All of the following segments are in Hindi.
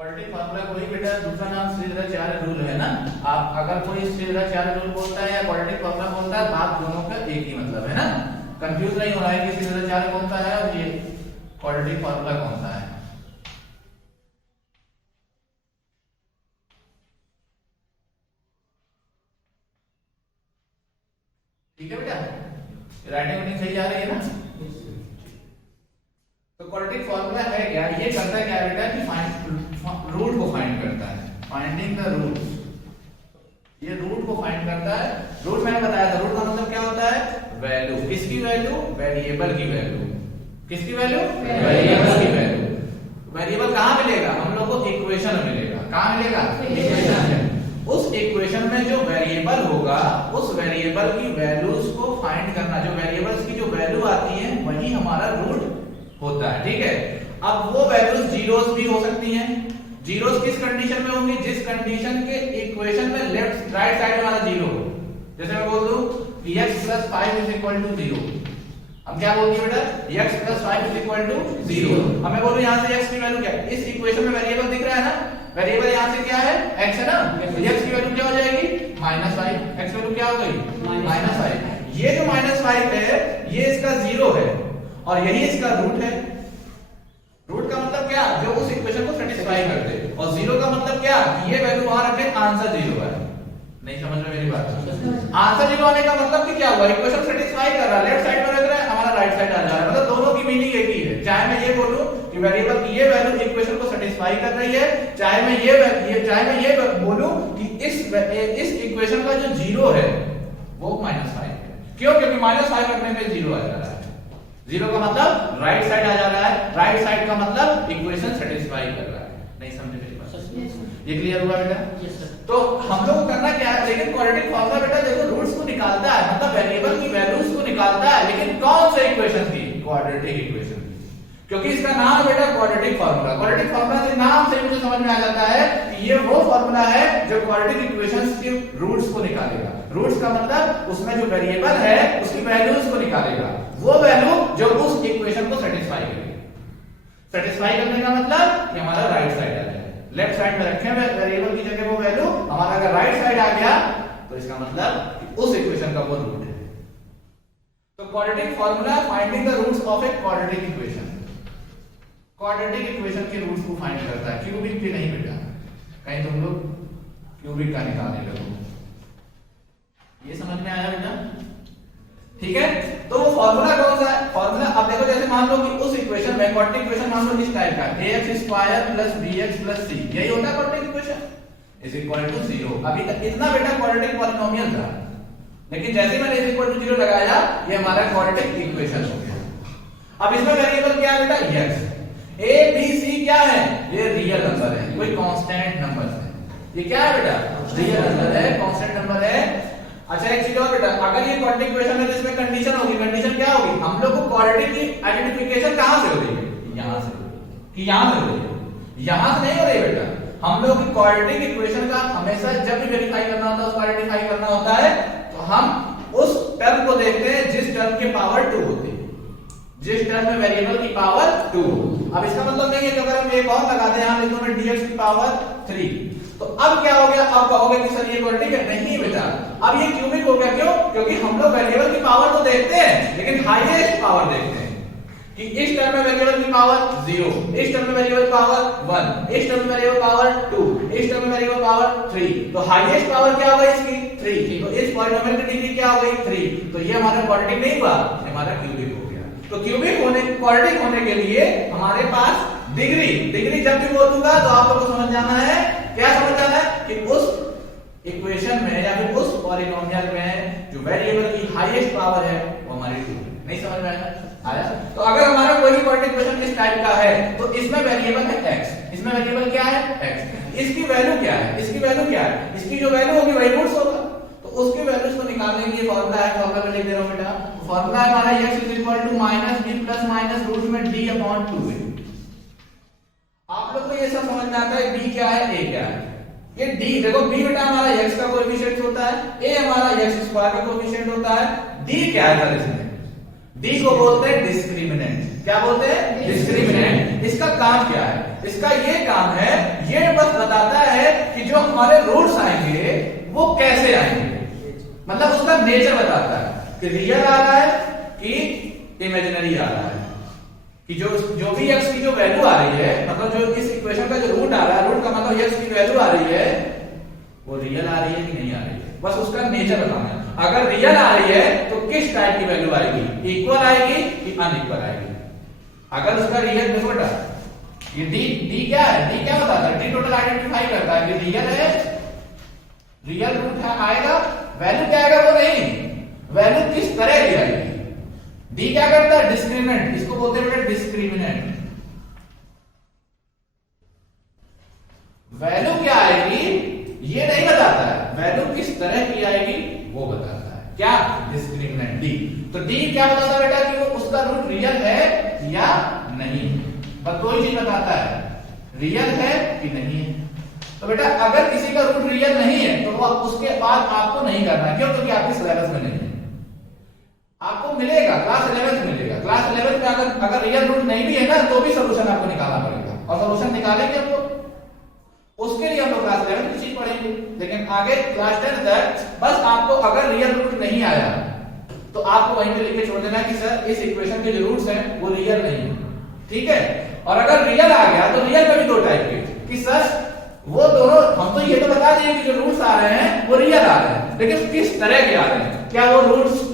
क्वाड्रेटिक फार्मूला कोई बेटा दूसरा नाम श्रीधराचार्य रूल है ना। आप अगर कोई श्रीधराचार्य रूल बोलता है या क्वाड्रेटिक फार्मूला बोलता है, बात दोनों का एक ही मतलब है ना। कंफ्यूज नहीं होना है कि श्रीधराचार्य कौन सा है और ये क्वाड्रेटिक फार्मूला कौन सा है। ठीक है बेटा, राइटिंग सही आ रही है ना। तो क्वाड्रेटिक फार्मूला है क्या, ये करता क्या बेटा कि रूट को फाइंड करता है, फाइंडिंग द रूट। ये रूट को फाइंड करता है। रूट मैंने बताया था, रूट का मतलब क्या होता है, वैल्यू। किसकी वैल्यू, वेरिएबल की वैल्यू। किसकी वैल्यू, वेरिएबल की वैल्यू। वेरिएबल कहां मिलेगा, हम लोग को इक्वेशन में मिलेगा। कहां मिलेगा, इक्वेशन में। उस इक्वेशन में जो वेरिएबल होगा, उस वेरिएबल की वैल्यूज को फाइंड करना। जो वेरिएबल्स की जो वैल्यू आती है वही हमारा रूट होता है। ठीक है, अब वो वैल्यूज जीरोस भी हो सकती हैं। जीरोस किस कंडीशन में होंगी, जिस कंडीशन के इक्वेशन में लेफ्ट राइट साइड वाला जीरो। जैसे मैं बोल दूं कि x + 5 = 0। अब क्या बोल दिया बेटा, x + 5 = 0। अब मैं बोलूं यहां से x की वैल्यू क्या है, इस इक्वेशन में वेरिएबल दिख रहा है ना, वेरिएबल यहां से क्या है, x है ना। तो x की वैल्यू क्या हो जाएगी, -5। x की वैल्यू क्या हो गई, -5। ये जो -5 है ये इसका जीरो है और यही इसका रूट है। रूट का मतलब क्या, जो उस इक्वेशन को सेटिस्फाई कर दे। और जीरो का मतलब क्या, ये वैल्यू वहां रखे, आंसर जीरो है। नहीं समझ में मेरी बात। आंसर जीरो आने का मतलब कि क्या हुआ, इक्वेशन सेटिस्फाई कर रहा है, लेफ्ट साइड में रख रहा है, हमारा राइट साइड आ जा रहा है। मतलब दोनों की मीनिंग एक ही है। चाहे मैं ये बोलूं कि वेरिएबल की ये वैल्यू इक्वेशन को सेटिस्फाई कर रही है, चाहे मैं ये बोलूं कि इस इक्वेशन का जो जीरो है वो -5 है। क्यों, क्योंकि -5 रखने पे जीरो आ जा रहा है। जीरो का मतलब राइट साइड आ जा रहा है, राइट साइड का मतलब इक्वेशन सेटिस्फाई कर रहा है। नहीं समझे मेरी बात, ये क्लियर हुआ बेटा। तो हम लोग को करना क्या है, लेकिन क्वाड्रेटिक फार्मूला बेटा देखो रूट्स को निकालता है, मतलब वेरिएबल की वैल्यूज को निकालता है, लेकिन कौन से इक्वेशन की, क्वाड्रेटिक इक्वेशन की। क्योंकि इसका नाम बेटा क्वाड्रेटिक फार्मूला। क्वाड्रेटिक फार्मूला से नाम से मुझे समझ में आ जाता है कि ये वो फार्मूला है जो क्वाड्रेटिक इक्वेशंस के रूट्स को निकालेगा। रूट्स का मतलब उसमें जो वेरिएबल है उसकी वैल्यूज को निकालेगा, वो वैल्यू जो उस इक्वेशन को सेटिस्फाई करेगी। सेटिस्फाई करने का मतलब कि हमारा राइट साइड आ जाए, लेफ्ट साइड में रखे हुए वेरिएबल की जगह वो वैल्यू हमारा अगर राइट साइड आ गया तो इसका मतलब उस इक्वेशन का वो रूट है। तो quadratic formula finding the roots of a quadratic equation. Quadratic equation के रूट्स को फाइंड करता है, क्यूबिक के नहीं बेटा। कहीं तुम लोग क्यूबिक का निकालने लगो। ये समझ में आया बेटा, ठीक है। तो वो फार्मूला कौन सा है, फार्मूला अब देखो, जैसे मान लो कि उस इक्वेशन में क्वाड्रेटिक इक्वेशन मान लो इस टाइप का, ax² + bx + c, यही होता है क्वाड्रेटिक इक्वेशन, = 0। अभी तक इतना बेटा क्वाड्रेटिक पॉलिनोमियल था, लेकिन जैसे मैंने = 0 लगाया ये हमारा क्वाड्रेटिक इक्वेशन हो गया। अब इसमें वेरिएबल क्या है बेटा, x। a b c क्या है, ये रियल नंबर है, कोई कांस्टेंट नंबर है। ये क्या है बेटा, रियल नंबर है, कांस्टेंट नंबर है। अच्छा एक चीज और बेटा, अगर ये क्वाड्रेटिक इक्वेशन है तो इसमें कंडीशन होगी। कंडीशन क्या होगी, हम लोग को क्वाड्रेटिक की आइडेंटिफिकेशन कहां से हो रही है, यहां से कि यहां से हो रही है, यहां से नहीं हो रही बेटा। हम लोग की क्वाड्रेटिक इक्वेशन का हमेशा जब भी वेरीफाई करना होता है, उसको आइडेंटिफाई करना होता है, तो हम उस टर्म को देखते हैं जिस टर्म की पावर 2 होती है, जिस टर्म में वेरिएबल की पावर 2। अब इसका मतलब नहीं है कि अगर हम एक और लगा दें, यहां लिखो मैं dx की पावर 3, तो अब क्या हो गया, अब कहोगे कि सर ये क्वाड्रेटिक है, नहीं बेटा, अब ये क्यूबिक हो गया। क्यों, क्योंकि हम लोग वेरिएबल की पावर तो देखते हैं लेकिन हाईएस्ट पावर देखते हैं कि इस टर्म में वेरिएबल की पावर 0, इस टर्म में वेरिएबल पावर 1, इस टर्म में वेरिएबल पावर 2, इस टर्म में वेरिएबल पावर 3। तो हाईएस्ट पावर क्या होगा इसकी, 3। तो इस पॉलिनोमियल की डिग्री क्या हो गई, 3। तो ये हमारा क्वाड्रेटिक नहीं हुआ, हमारा क्यूबिक हो गया। तो क्यूबिक होने, क्वाड्रेटिक होने के लिए हमारे पास डिग्री जब भी बोलूंगा तो आप लोगों को समझ जाना है, क्या समझ जाना है कि उस इक्वेशन में या फिर उस पॉलिनोमियल में जो वेरिएबल की हाईएस्ट पावर है वो हमारी 2 है। नहीं समझ में आया। तो अगर हमारा कोई भी क्वाड्रेटिक इक्वेशन इस टाइप का है तो इसमें वेरिएबल है x, इसमें वेरिएबल क्या है x, इसकी वैल्यू क्या है, इसकी वैल्यू क्या है, इसकी जो वैल्यू होगी वही रूट्स होगा। तो उसकी वैल्यूज को निकालने के लिए फार्मूला है, फार्मूला में लिख दे रहा हूं बेटा। फार्मूला है हमारा x = -b + -√d/2 है। आप लोग को ये सब समझ में आता है, b क्या है, a क्या है। ये d देखो, b बेटा हमारा x का कोएफिशिएंट होता है, a हमारा x² का कोएफिशिएंट होता है, d क्या है सर इसमें, d को बोलते हैं डिस्क्रिमिनेंट। क्या बोलते हैं, डिस्क्रिमिनेंट। इसका काम क्या है, इसका ये काम है, ये बताता है कि जो हमारे रूट्स आएंगे वो कैसे आएंगे, मतलब उसका नेचर बताता है कि रियल आ रहा है कि इमेजिनरी आ रहा है, कि जो भी x की जो वैल्यू आ रही है, मतलब जो इस इक्वेशन का जो रूट आ रहा है, रूट का मतलब x की वैल्यू आ रही है वो रियल आ रही है कि नहीं आ रही है, बस उसका नेचर बताना है। अगर रियल आ रही है तो किस टाइप की वैल्यू आएगी, इक्वल आएगी कि अनइक्वल आएगी। अगर उसका रियल, देखो बेटा ये डी क्या है, डी क्या बताता है, डी टोटल आइडेंटिफाई करता है कि रियल है, रियल रूट है आएगा, वैल्यू क्या आएगा वो नहीं, वैल्यू किस तरह की आएगी। डी क्या करता है, डिस्क्रिमिनेंट, इसको बोलते हैं बेटा डिस्क्रिमिनेंट। वैल्यू क्या आएगी ये नहीं बताता है, वैल्यू किस तरह की आएगी वो बताता है, क्या, डिस्क्रिमिनेंट डी। तो डी क्या बताता है बेटा कि वो उसका रूट रियल है या नहीं, बस दो ही चीज बताता है, रियल है कि नहीं है। तो बेटा अगर किसी का रूट रियल नहीं है तो उसके बाद आपको नहीं करना है, क्यों, क्योंकि आपके सिलेबस में नहीं है। आपको मिलेगा क्लास 11 में मिलेगा, क्लास 11 में अगर रियल रूट नहीं भी है ना तो भी सोल्यूशन आपको निकालना पड़ेगा, और सोल्यूशन निकालेंगे हम लोग, उसके लिए हम लोग क्लास 11 की चीज पढ़ेंगे। लेकिन आगे क्लास 10 तक बस आपको अगर रियल रूट नहीं आया तो आपको वहीं पे लिख के छोड़ देना कि सर इस इक्वेशन के जो रूट्स हैं वो रियल नहीं है, ठीक है। और अगर रियल आ गया तो रियल में भी दो टाइप के, कि सर वो दोनों, हम तो ये तो बता देंगे कि जो रूट्स आ रहे हैं वो रियल आ रहे हैं, लेकिन किस तरह के आ रहे हैं, क्या वो रूट्स,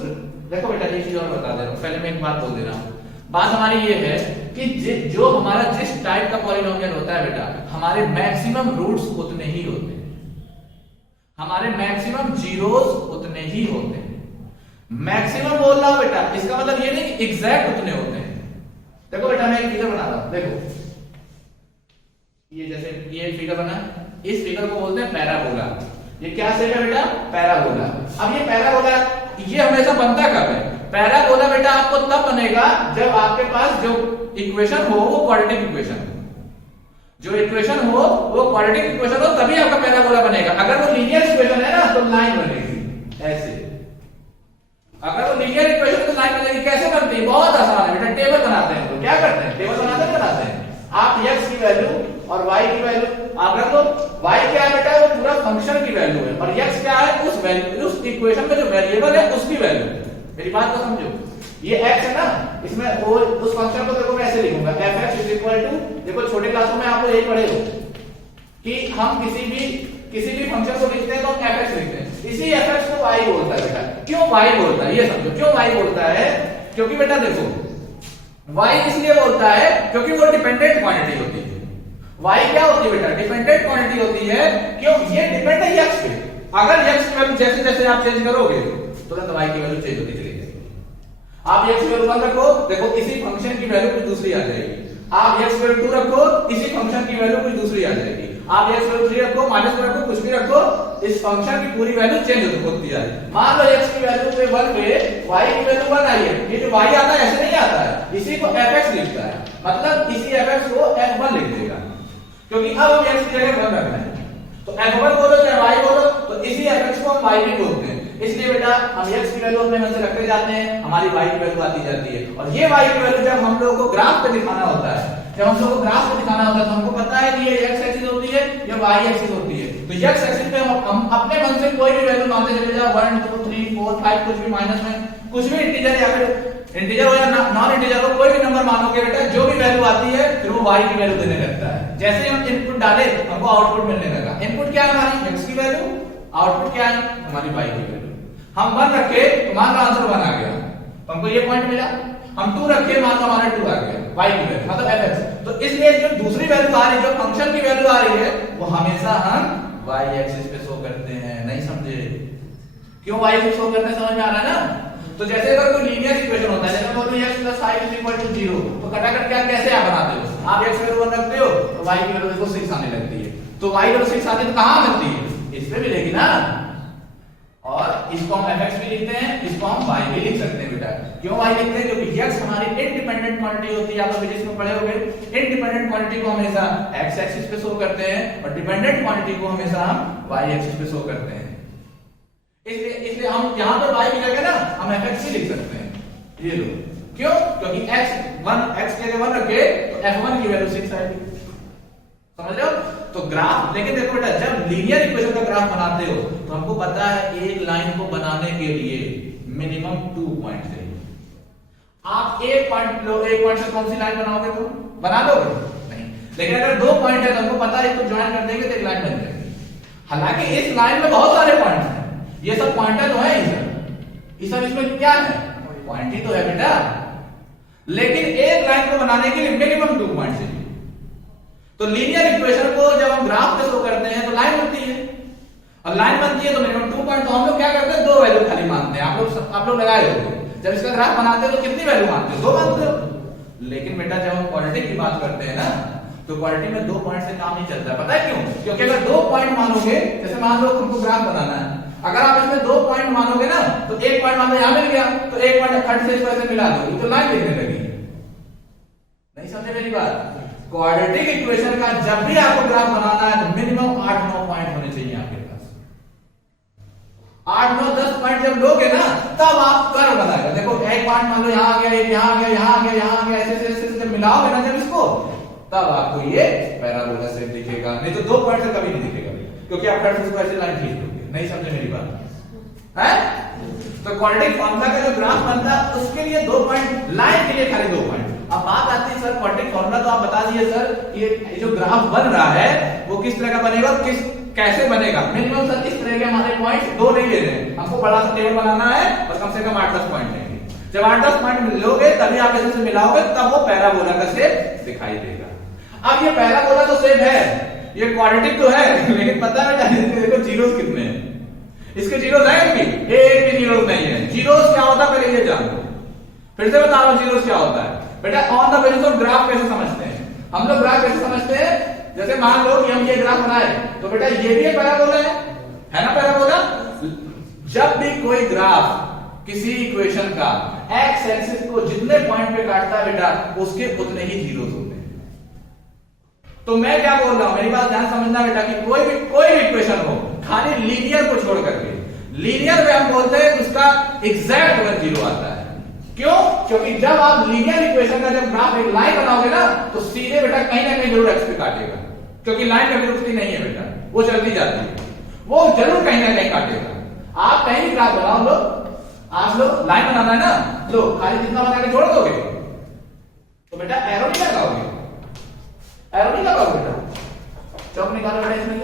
देखो बेटा एक चीज और बता दे रहा हूं, पहले मैं एक बात बोल दे रहा हूं। बात हमारी ये है कि जो हमारा जिस टाइप का पॉलिनोमियल होता है बेटा, हमारे मैक्सिमम रूट्स उतने ही होते हैं, हमारे मैक्सिमम जीरोस उतने ही होते हैं। मैक्सिमम बोल रहा हूं बेटा, इसका मतलब ये नहीं कि एग्जैक्ट उतने होते हैं। देखो बेटा मैं एक फिगर बना रहा हूं, देखो ये जैसे ये फिगर बना, इस फिगर को बोलते हैं पैराबोला। ये क्या शेप है बेटा, पैराबोला। अब ये पैराबोला ये हमेशा बनता कब है, पैराबोला बेटा आपको तब बनेगा जब आपके पास जो इक्वेशन हो वो क्वाड्रेटिक इक्वेशन हो, जो इक्वेशन हो वो क्वाड्रेटिक इक्वेशन हो, तभी आपका पैराबोला बनेगा। अगर वो लीनियर इक्वेशन है ना तो लाइन बनेगी ऐसे, अगर वो लीनियर इक्वेशन तो लाइन बनेगी। कैसे बनती है, बहुत आसान है बेटा, टेबल बनाते हैं। तो क्या करते हैं, टेबल बनाते हैं, आप x की वैल्यू और y की वैल्यू आप रख लो। y क्या है बेटा, वो पूरा फंक्शन की वैल्यू है, और x क्या है, उस वैल्यू, उस इक्वेशन में जो वेरिएबल है उसकी वैल्यू। मेरी बात को समझो, ये x है ना, इसमें वो उस फंक्शन को देखो मैं ऐसे लिखूंगा fx इज इक्वल टू, देखो छोटे क्लासों में आप लोग यही पढ़े हो कि हम किसी भी फंक्शन को लिखते हैं तो हम fx लिखते हैं, इसी fx को y बोलता है बेटा। क्यों y बोलता है ये समझो, क्यों y बोलता है, क्योंकि बेटा देखो y इसलिए बोलता है क्योंकि वो डिपेंडेंट क्वांटिटी होती है। y क्या होती है बेटा, डिपेंडेंट क्वांटिटी होती है। क्यों, ये डिपेंड है x पे। अगर x की वैल्यू जैसे जैसे आप चेंज करोगे तुरंत y की वैल्यू चेंज होती चली जाएगी। आप x की वैल्यू 1 रखो, देखो इसी फंक्शन की वैल्यू कुछ दूसरी आ जाएगी। आप x की वैल्यू 2 रखो, इसी फंक्शन की वैल्यू कुछ दूसरी आ जाएगी। आप x की वैल्यू 3 रखो, माइनस रखो, कुछ भी रखो, इस फंक्शन की पूरी वैल्यू चेंज होती है। मान लो x की वैल्यू पे 1 पे y की वैल्यू 1 आई है, ये जो y आता है ऐसे नहीं आता है, इसी को fx लिखता है, मतलब इसी fx को f1 लिख देगा, क्योंकि अब हम x की जगह 1 रख रहे हैं। तो f1 बोलो चाहे y बोलो, तो इसी fx को हम y भी बोलते हैं। इसलिए बेटा हम x की वैल्यू अपने मन से रखते जाते हैं, हमारी y की वैल्यू आती जाती है। और ये y की वैल्यू जब हम लोगों को ग्राफ पे दिखाना होता है, जब हम लोगों को ग्राफ पे दिखाना होता है तो हमको पता है कि ये x एक्सिस होती है, ये y एक्सिस होती है। तो x एक्सिस पे हम अपने मन से कोई भी वैल्यू मानते चले जाओ, 1 2 3 4 5, कुछ भी माइनस में, कुछ भी इंटीजर या फिर इंटीजर हो या नॉन इंटीजर हो, कोई भी नंबर मानोगे बेटा, जो भी वैल्यू आती है फिर वो y की वैल्यू देने लगता है। जैसे हम इनपुट डाले हमको आउटपुट मिलने लगा। इनपुट क्या है, हमारी x की वैल्यू, आउटपुट क्या है, हमारी y की वैल्यू। हम 1 रखे तो मान लो आंसर 1 आ गया, तो हमको ये पॉइंट मिला। हम 2 रखे, मान लो हमारा 2 आ गया, y की वैल्यू मतलब fx। तो इसलिए जो दूसरी वैल्यू आ रही है, जो फंक्शन की वैल्यू आ रही है, वो हमेशा हम y एक्सिस पे शो करते हैं। नहीं समझे, क्यों y एक्सिस शो करते हैं, समझ में आ रहा है ना। तो जैसे अगर कोई लीनियर इक्वेशन होता है, जैसे बोलो x + 5 = 0, तो कटाकट क्या कैसे आप बनाते हो, आप x की वैल्यू 1 रखते हो तो y की वैल्यू देखो 6 आने लगती है। तो y की वैल्यू 6 आती है तो कहां मिलती है, इस पे मिलेगी ना। और इसको हम fx भी लिखते हैं, इसको हम y भी लिख सकते हैं बेटा। क्यों y लिखते हैं, क्योंकि x हमारी इंडिपेंडेंट क्वांटिटी होती है। आप लोग फिजिक्स में पढ़े होंगे, इंडिपेंडेंट क्वांटिटी को हमेशा x एक्सिस पे शो करते हैं और डिपेंडेंट क्वांटिटी को हमेशा हम y एक्सिस पे शो करते हैं। इसलिए हम यहां पर y की जगह ना हम fx ही लिख सकते हैं। ये लो, क्यों, क्योंकि x के जगह 1 रखे तो f1 की वैल्यू 6 आएगी। समझ रहे हो? तो ग्राफ, लेकिन देखो बेटा जब लीनियर इक्वेशन का ग्राफ बनाते हो तो हमको पता है एक लाइन को बनाने के लिए मिनिमम 2 पॉइंट चाहिए। आप एक पॉइंट लो, एक पॉइंट से कौन सी लाइन बनाओगे? तुम बना लोगे नहीं, लेकिन अगर 2 पॉइंट है तो हमको पता है इसको ज्वाइन कर देंगे तो एक लाइन बन जाएगी। हालांकि इस लाइन में बहुत सारे पॉइंट हैं, ये सब पॉइंटर तो है ये सब इसमें क्या है? पॉइंट ही तो है बेटा। लेकिन एक लाइन को बनाने के लिए मिनिमम 2 पॉइंट चाहिए। तो लीनियर इक्वेशन को जब हम ग्राफ पे शो करते हैं तो लाइन बनती है, और लाइन बनती है तो मिनिमम 2 पॉइंट। तो हम लोग क्या करते हैं? 2 वैल्यू खाली मानते हैं। आप लोग लगाए होंगे जब इसका ग्राफ बनाते हो तो कितनी वैल्यू मानते हो? 2 मानते हो। लेकिन बेटा जब हम क्वालिटी की बात करते हैं ना तो क्वालिटी में 2 पॉइंट से काम नहीं चलता है। पता है क्यों? क्योंकि अगर 2 पॉइंट मानोगे, जैसे मान लो तुमको ग्राफ बनाना है, अगर आप इसमें 2 पॉइंट मानोगे ना तो एक पॉइंट मान लो यहां मिल गया तो एक पॉइंट खट से इस वजह से मिला दो तो लाइन दिखने लगी। नहीं समझे मेरी बात? क्वाड्रेटिक इक्वेशन का जब भी आपको ग्राफ बनाना है तो मिनिमम 8-9 पॉइंट होने चाहिए आपके पास। 8-9-10 पॉइंट जब लोगे ना तब आप कर्व बनाएगा। देखो एक पॉइंट मान लो यहां आ गया, एक यहां आ गया, यहां आ गया, यहां आ गया, ऐसे ऐसे जब मिलाओगे ना जब इसको, तब आपको ये पैराबोला शेप दिखेगा। नहीं तो 2 पॉइंट से कभी नहीं दिखेगा, क्योंकि आप खट से ऐसे लाइन खींच दोगे। नहीं समझे मेरी बात है? तो क्वाड्रेटिक फॉर्मूला का जो ग्राफ बनता है उसके लिए 2 पॉइंट, लाइन के लिए खाली 2 पॉइंट। अब बात आती है सर क्वाड्रेटिक फॉर्मूला तो आप बता दिए सर, ये जो ग्राफ बन रहा है वो किस तरह का बनेगा, कैसे बनेगा? मिनिमम सर इस तरह के हमारे पॉइंट 2 नहीं ले रहे हैं, हमको बड़ा सा टेबल बनाना है और कम से कम 8-10 पॉइंट लेंगे। जब 8-10 पॉइंट लोगे तभी आप ऐसे से मिलाओगे तब वो पैराबोला का शेप दिखाई देगा। अब ये पैराबोला तो शेप है, ये क्वाड्रेटिक तो है, लेकिन पता है देखो जीरोस कितने हैं? इसके जीरोस है कि एक भी जीरोस नहीं है। जीरोस क्या होता है पहले ये जान लो, फिर से बता रहा हूं जीरोस क्या होता है। बेटा on the basis of graph कैसे समझते हैं हम लोग? ग्राफ कैसे समझते हैं? जैसे मान लो कि हम ये ग्राफ बनाए तो बेटा ये भी पैराबोला है ना? पैराबोला जब भी कोई ग्राफ किसी इक्वेशन का एक्स एक्सिस को जितने पॉइंट पे काटता है बेटा उसके उतने ही जीरोस होते हैं। तो मैं क्या बोल रहा हूं, मेरी बात ध्यान समझना बेटा, कि कोई भी इक्वेशन हो खाली लीनियर को छोड़ करके, लीनियर में हम बोलते हैं उसका एग्जैक्ट अगर 0 आता है। क्यों? क्योंकि जब आप लीनियर इक्वेशन का जब ग्राफ एक लाइन बनाओगे ना तो सीधे बेटा कहीं ना कहीं जरूर एक्स पे काटेगा, क्योंकि लाइन कभी रुकती नहीं है बेटा, वो चलती जाती है, वो जरूर कहीं ना कहीं काटेगा। आप कहीं भी ग्राफ बनाओ, लो आप लोग लाइन बनाना है ना, लो खाली जितना बना के छोड़ दोगे तो बेटा एरो नहीं लगाओगे, एरो नहीं लगाओगे बेटा, चौक निकालो बेटा इसमें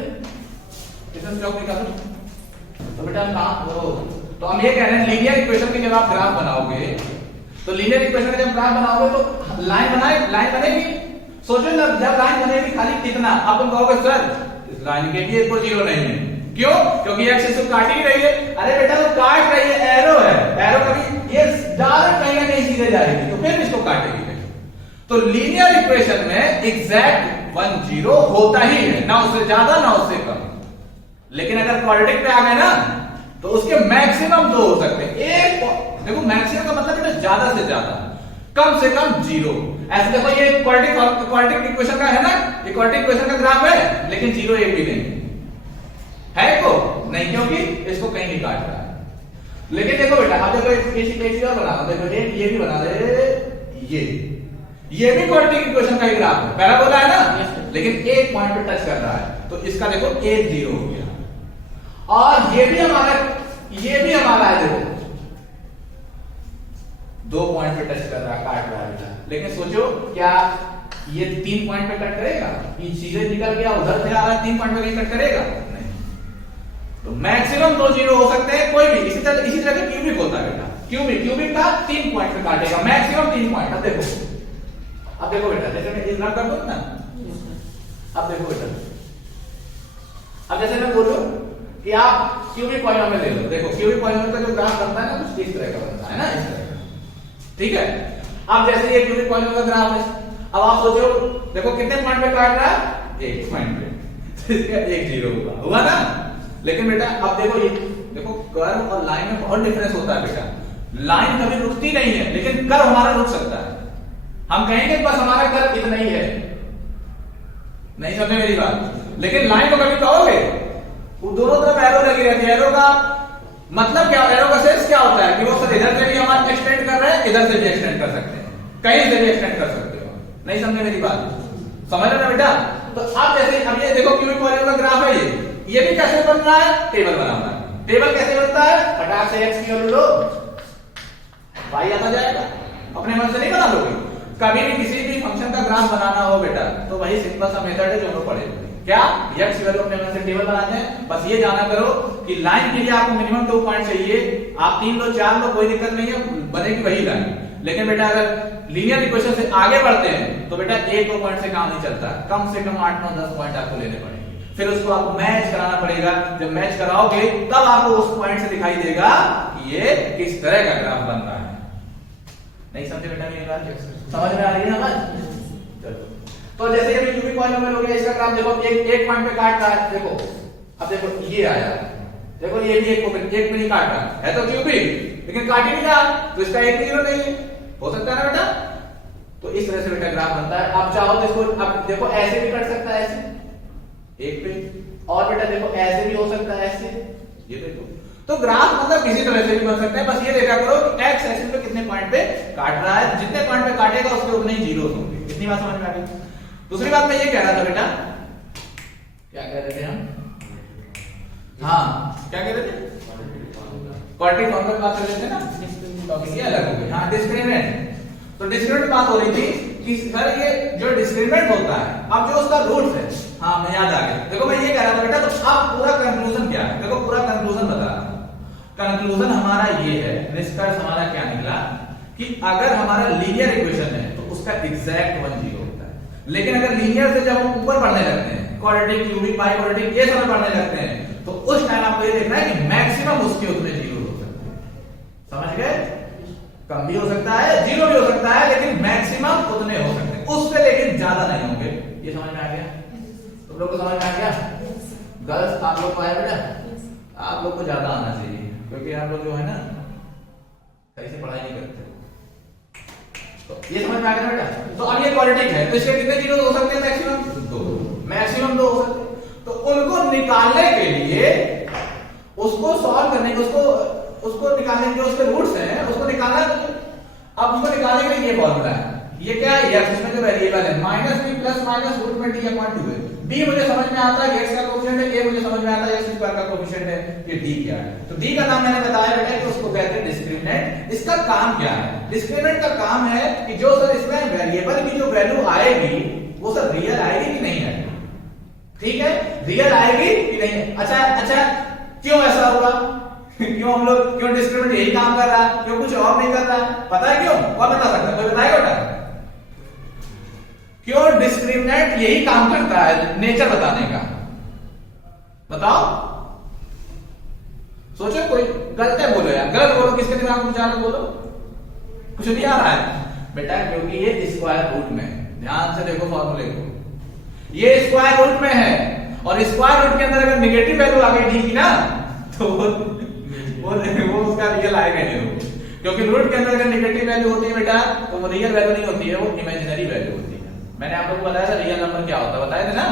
चौक निकालो। तो बेटा हम तो हम ये कह रहे हैं लीनियर इक्वेशन की जब आप ग्राफ बनाओगे तो लीनियर इक्वेशन का जब ग्राफ बनाओगे तो लाइन बनेगी। सोचो ना जब लाइन बनेगी खाली कितना, आप तुम कहोगे सर इस लाइन के लिए कोई 0 नहीं है। क्यों? क्योंकि एक्स इसको काट ही रही है। अरे बेटा वो काट रही है, एरो है, एरो कभी ये डायरेक्ट कहीं ना कहीं सीधे जाएगी तो फिर इसको काटेगी। तो लीनियर इक्वेशन में एग्जैक्ट 1 0 होता ही है, ना उससे ज्यादा ना उससे कम। लेकिन अगर क्वाड्रेटिक पे आ गए ना तो उसके मैक्सिमम 2 हो सकते हैं। एक देखो मैक्सिमम का मतलब है ज्यादा से ज्यादा, कम से कम 0। ऐसे देखो ये क्वाड्रेटिक इक्वेशन का है ना, ये क्वाड्रेटिक इक्वेशन का ग्राफ है लेकिन 0 एक भी नहीं है को नहीं, क्योंकि इसको कहीं नहीं काट रहा है। लेकिन देखो बेटा अब देखो एक चीज और बना, देखो ये भी बना दे, ये भी क्वाड्रेटिक इक्वेशन का ही ग्राफ है, पैराबोला है ना, लेकिन एक पॉइंट पे टच कर रहा है तो इसका देखो 1 0 हो गया। और ये भी हमारा है, देखो 2 पॉइंट पे टच कर रहा है, काट रहा है बेटा। लेकिन सोचो क्या ये 3 पॉइंट पे कट करेगा? ये सीधे निकल गया, उधर से आ रहा है, 3 पॉइंट पे कहीं कट करेगा नहीं। तो मैक्सिमम 2 0 हो सकते हैं कोई भी। इसी तरह के क्यूबिक होता है बेटा, क्यूबिक का 3 पॉइंट पे काटेगा, मैक्सिमम 3 पॉइंट। अब देखो बेटा जैसे मैं इस ग्राफ कर दूं ना, अब देखो बेटा, अब जैसे मैं बोलूं कि आप क्यूबिक पॉलिनोमियल ले लो, देखो क्यूबिक पॉलिनोमियल का जो ग्राफ बनता है ना कुछ इस तरह का बनता है ना, इस तरह का, ठीक है। अब जैसे ये क्यूबिक पॉलिनोमियल का ग्राफ है, अब आप सोचो देखो कितने पॉइंट पे काट रहा है? 1 पॉइंट पे, इसका 1 0 हुआ ना। लेकिन बेटा अब देखो ये देखो कर्व और लाइन में बहुत डिफरेंस होता है बेटा। लाइन कभी रुकती नहीं है लेकिन कर्व हमारा रुक सकता है। हम कहेंगे बस हमारा कर्व इतना ही है, नहीं समझे मेरी बात। लेकिन लाइन को कभी कहोगे वो दोनों तरफ एरो लगी रहती है। एरो का मतलब क्या, एरो का सेंस क्या होता है कि वो सर इधर से भी हमारा एक्सटेंड कर रहे हैं, इधर से भी एक्सटेंड कर सकते हैं, कहीं से भी एक्सटेंड कर सकते हो। नहीं समझे मेरी बात? समझ रहे ना बेटा? तो अब जैसे अब ये देखो क्यूबिक पॉलीनोमियल का ग्राफ है, ये भी कैसे बन रहा है, टेबल बना रहा है। टेबल कैसे बनता है, फटाक से x की वैल्यू लो, y आता जाएगा, अपने मन से नहीं बना लोगे। कभी भी किसी भी फंक्शन का ग्राफ बनाना हो बेटा तो वही सिंपल सा मेथड है जो हम लोग पढ़े क्या, x की वैल्यू अपने मन से टेबल बनाते हैं। बस ये जाना करो कि लाइन के लिए आपको मिनिमम 2 पॉइंट चाहिए, आप 3 लो 4 लो कोई दिक्कत नहीं है, बनेगी वही लाइन। लेकिन बेटा अगर लीनियर इक्वेशन से आगे बढ़ते हैं तो बेटा 1-2 पॉइंट से काम नहीं चलता, कम से कम 8-9-10 पॉइंट आपको लेने पड़ेंगे, फिर उसको आपको मैच कराना पड़ेगा। जब मैच कराओगे तब आपको उस पॉइंट से दिखाई देगा कि ये किस तरह का ग्राफ बन रहा है। नहीं समझे बेटा मेरी बात, समझ में आ रही है ना बात? चलो तो जैसे ये क्यूबिक पॉलीनोमियल हो गया, इसका ग्राफ देखो एक पॉइंट पे काट रहा है, देखो अब देखो ये आया, देखो ये भी एक पे नहीं काट रहा है तो क्यूबिक, लेकिन काट ही नहीं रहा तो इसका एक भी जीरो नहीं है, हो सकता है ना बेटा। तो इस तरह से बेटा ग्राफ बनता है। आप चाहो तो इसको अब देखो ऐसे भी कट सकता है, ऐसे एक पे, और बेटा देखो ऐसे भी हो सकता है, ऐसे ये देखो। तो ग्राफ मतलब किसी तरह से भी बन सकता है, बस ये देखा करो कि x एक्सिस पे कितने पॉइंट पे काट रहा है, जितने पॉइंट पे काटेगा उसके उतने ही जीरोस होंगे। इतनी बात समझ में आ गई। दूसरी बात मैं ये कह रहा था बेटा, क्या कह रहे थे हम, हाँ क्या कह रहे थे, क्वाड्रेटिक फॉर्मूला बात कर रहे थे ना, टॉपिक ये अलग हो गया। हाँ डिस्क्रिमिनेंट, तो डिस्क्रिमिनेंट बात हो रही थी कि सर ये जो डिस्क्रिमिनेंट होता है, अब जो उसका रूट है, हाँ मैं याद आ गया। देखो मैं ये कह रहा था बेटा, तो अब पूरा कंक्लूजन क्या है, देखो पूरा कंक्लूजन बता रहा हूं। कंक्लूजन हमारा ये है, निष्कर्ष हमारा क्या निकला कि अगर हमारा लीनियर इक्वेशन है तो उसका एग्जैक्ट 1 0 होता है, लेकिन अगर लीनियर से जब हम ऊपर बढ़ने लगते हैं, क्वाड्रेटिक क्यूबिक बाई क्वाड्रेटिक ये सब बढ़ने लगते हैं, तो उस टाइम आपको ये देखना है कि मैक्सिमम उसके उतने जीरो हो सकते हैं। समझ गए, कम भी हो सकता है, जीरो भी हो सकता है, लेकिन मैक्सिमम उतने हो सकते हैं, उससे लेकिन ज्यादा नहीं होंगे। ये समझ में आ गया, तुम लोग को समझ में आ गया? गर्ल्स आप लोग को आया बेटा, आप लोग को ज्यादा आना चाहिए क्योंकि आप लोग जो है ना सही से पढ़ाई नहीं करते। तो ये समझ में आ गया बेटा। तो अब ये क्वाड्रेटिक है तो इसके कितने जीरो हो सकते हैं, मैक्सिमम 2, मैक्सिमम 2 हो सकते हैं। तो उनको निकालने के लिए, उसको सॉल्व करने के, उसको निकालने के उसके रूट्स हैं, उसको निकालना। अब उसको निकालने के लिए ये फॉर्मूला है, ये क्या है, x इसमें जो वेरिएबल है -b प्लस माइनस रूट में d अपॉन 2 है। b मुझे समझ में आता है कि x का कोएफिशिएंट है, a मुझे समझ में आता है x स्क्वायर का कोएफिशिएंट है, ये d क्या है। तो d का नाम मैंने बताया बेटा कि उसको कहते हैं डिस्क्रिमिनेंट। इसका काम क्या है, डिस्क्रिमिनेंट का काम है कि जो सर इसमें वेरिएबल की जो वैल्यू आएगी वो सर रियल आएगी कि नहीं आएगी, ठीक है, रियल आएगी कि नहीं। अच्छा क्यों ऐसा होगा, क्यों हम लोग, क्यों डिस्क्रिमिनेंट यही काम कर रहा है, क्यों कुछ और नहीं कर रहा है, पता है क्यों? कौन बता सकता है, कोई बताएगा बेटा? क्यों डिस्क्रिमिनेंट यही काम करता है, नेचर बताने का, बताओ, सोचो, कोई गलत है बोलो यार, गलत बोलो, किसके दिमाग में चाल बोलो, कुछ नहीं आ रहा है बेटा, क्योंकि ये स्क्वायर रूट में, ध्यान से देखो फॉर्मूले को, ये स्क्वायर रूट में है, और स्क्वायर रूट के अंदर अगर नेगेटिव वैल्यू आ गई डी की ना, तो वो उसका रियल आएगा नहीं, क्योंकि रूट के अंदर अगर नेगेटिव वैल्यू होती है बेटा तो वो रियल वैल्यू नहीं होती है, वो इमेजिनरी वैल्यू होती है। मैंने आप लोगों को बताया था रियल नंबर क्या होता है, बताया था ना,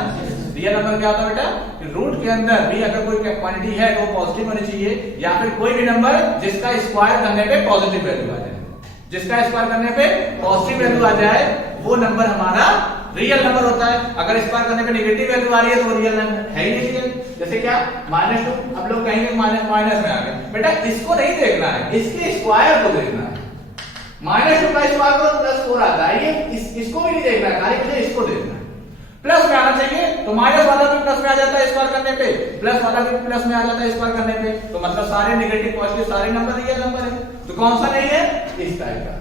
रियल नंबर क्या होता है बेटा, कि रूट के अंदर भी अगर कोई क्वांटिटी है तो पॉजिटिव होनी चाहिए, या फिर कोई भी नंबर जिसका स्क्वायर करने पे पॉजिटिव वैल्यू आ जाए, जिसका स्क्वायर करने पे पॉजिटिव वैल्यू आ जाए वो नंबर हमारा रियल नंबर होता है। अगर स्क्वायर करने पे नेगेटिव वैल्यू आ रही है तो वो रियल नंबर है ही नहीं रियल। जैसे क्या -2, अब लोग कहेंगे माइनस में आ गए, बेटा इसको नहीं देखना है, इसके स्क्वायर को देखना है। -2 का स्क्वायर करो +4 आता है, ये इसको भी नहीं देखना है, खाली मुझे इसको देखना है। प्लस में आना चाहिए तो माइनस वाला भी प्लस में आ जाता है स्क्वायर करने पे, प्लस वाला भी प्लस में आ जाता है स्क्वायर करने पे, तो मतलब सारे नेगेटिव पॉजिटिव सारे नंबर रियल नंबर है। तो कौन सा नहीं है, इस टाइप का,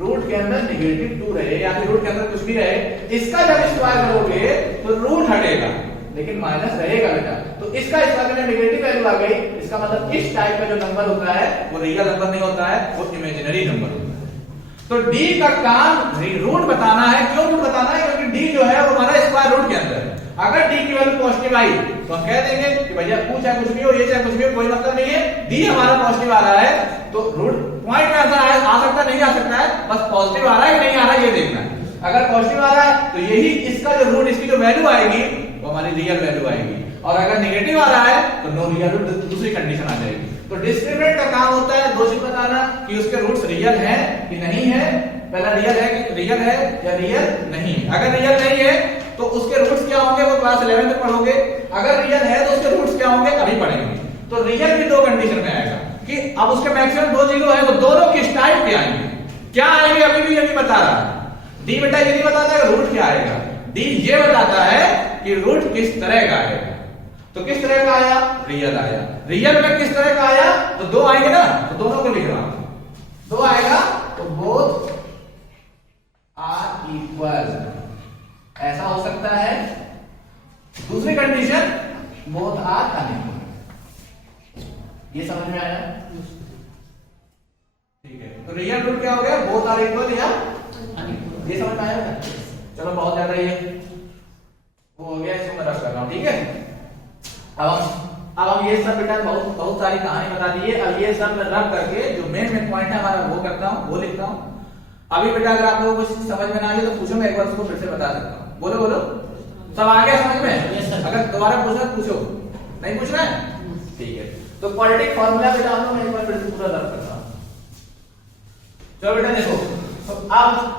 रूट के अंदर -2 रहे या फिर रूट के अंदर कुछ भी रहे, इसका जब स्क्वायर करोगे तो रूट हटेगा लेकिन माइनस रहेगा बेटा। तो इसका स्क्वायर में नेगेटिव वैल्यू आ गई, इसका मतलब इस टाइप का जो नंबर होता है वो रियल नंबर नहीं होता है, वो इमेजिनरी नंबर होता है। तो d का काम रूट बताना है। क्यों रूट बताना है, क्योंकि d जो है वो हमारा स्क्वायर रूट के अंदर है। अगर d की वैल्यू पॉजिटिव आई तो हम कह देंगे कि भैया चाहे कुछ भी हो, ये चाहे कुछ भी हो, कोई मतलब नहीं है, d हमारा पॉजिटिव आ रहा है तो रूट पॉइंट में आ सकता नहीं आ सकता है, बस पॉजिटिव आ रहा है कि नहीं आ रहा है ये देखना है। अगर पॉजिटिव आ रहा है तो यही इसका जो रूट, इसकी जो वैल्यू आएगी वो हमारी रियल वैल्यू आएगी, और अगर नेगेटिव आ रहा है तो नो रियल रूट, दूसरी कंडीशन आ जाएगी। तो डिस्क्रिमिनेंट का काम होता है दो चीज बताना कि उसके रूट्स रियल हैं कि नहीं है। पहला रियल है कि रियल है या रियल नहीं है। अगर रियल नहीं है तो उसके रूट्स क्या होंगे वो क्लास 11 में पढ़ोगे। अगर रियल है तो उसके रूट्स क्या होंगे अभी पढ़ेंगे। तो रियल भी दो कंडीशन में आएगा कि अब उसके मैक्सिमम दो जीरो है तो दोनों किस टाइप के आएंगे, क्या आएंगे अभी भी ये नहीं बता रहा। डी बेटा ये नहीं बताता है रूट क्या आएगा, डी ये बताता है कि रूट किस तरह का आएगा। तो किस तरह का आया, रियल आया। रियल में किस तरह का आया, तो दो आएंगे ना, तो दोनों को लिख रहा हूं, दो आएगा तो बोथ आर इक्वल, ऐसा हो सकता है। दूसरी कंडीशन बोथ आर अनइक्वल, ये समझ में आया, ठीक है। तो रियल रूट क्या हो गया, बोथ आर इक्वल या अनइक्वल, ये समझ में आया। चलो बहुत ज्यादा ये वो हो गया, इसको मैं रख कर रहा हूं, ठीक है। अब हम ये सब बेटा बहुत सारी कहानी बता दी है। अब ये सब रख करके जो मेन पॉइंट है हमारा वो करता हूं, वो लिखता हूं। अभी बेटा अगर आप लोगों को कुछ समझ में ना आए तो पूछो, मैं एक बार उसको फिर से बता सकता हूं। बोलो बोलो, सब आ गया समझ में? अगर दोबारा पूछना पूछो, नहीं पूछना है ठीक है। तो क्वाड्रेटिक फार्मूला बेटा हम लोग मैं एक बार फिर से पूरा रख करता हूं। चलो बेटा देखो, तो अब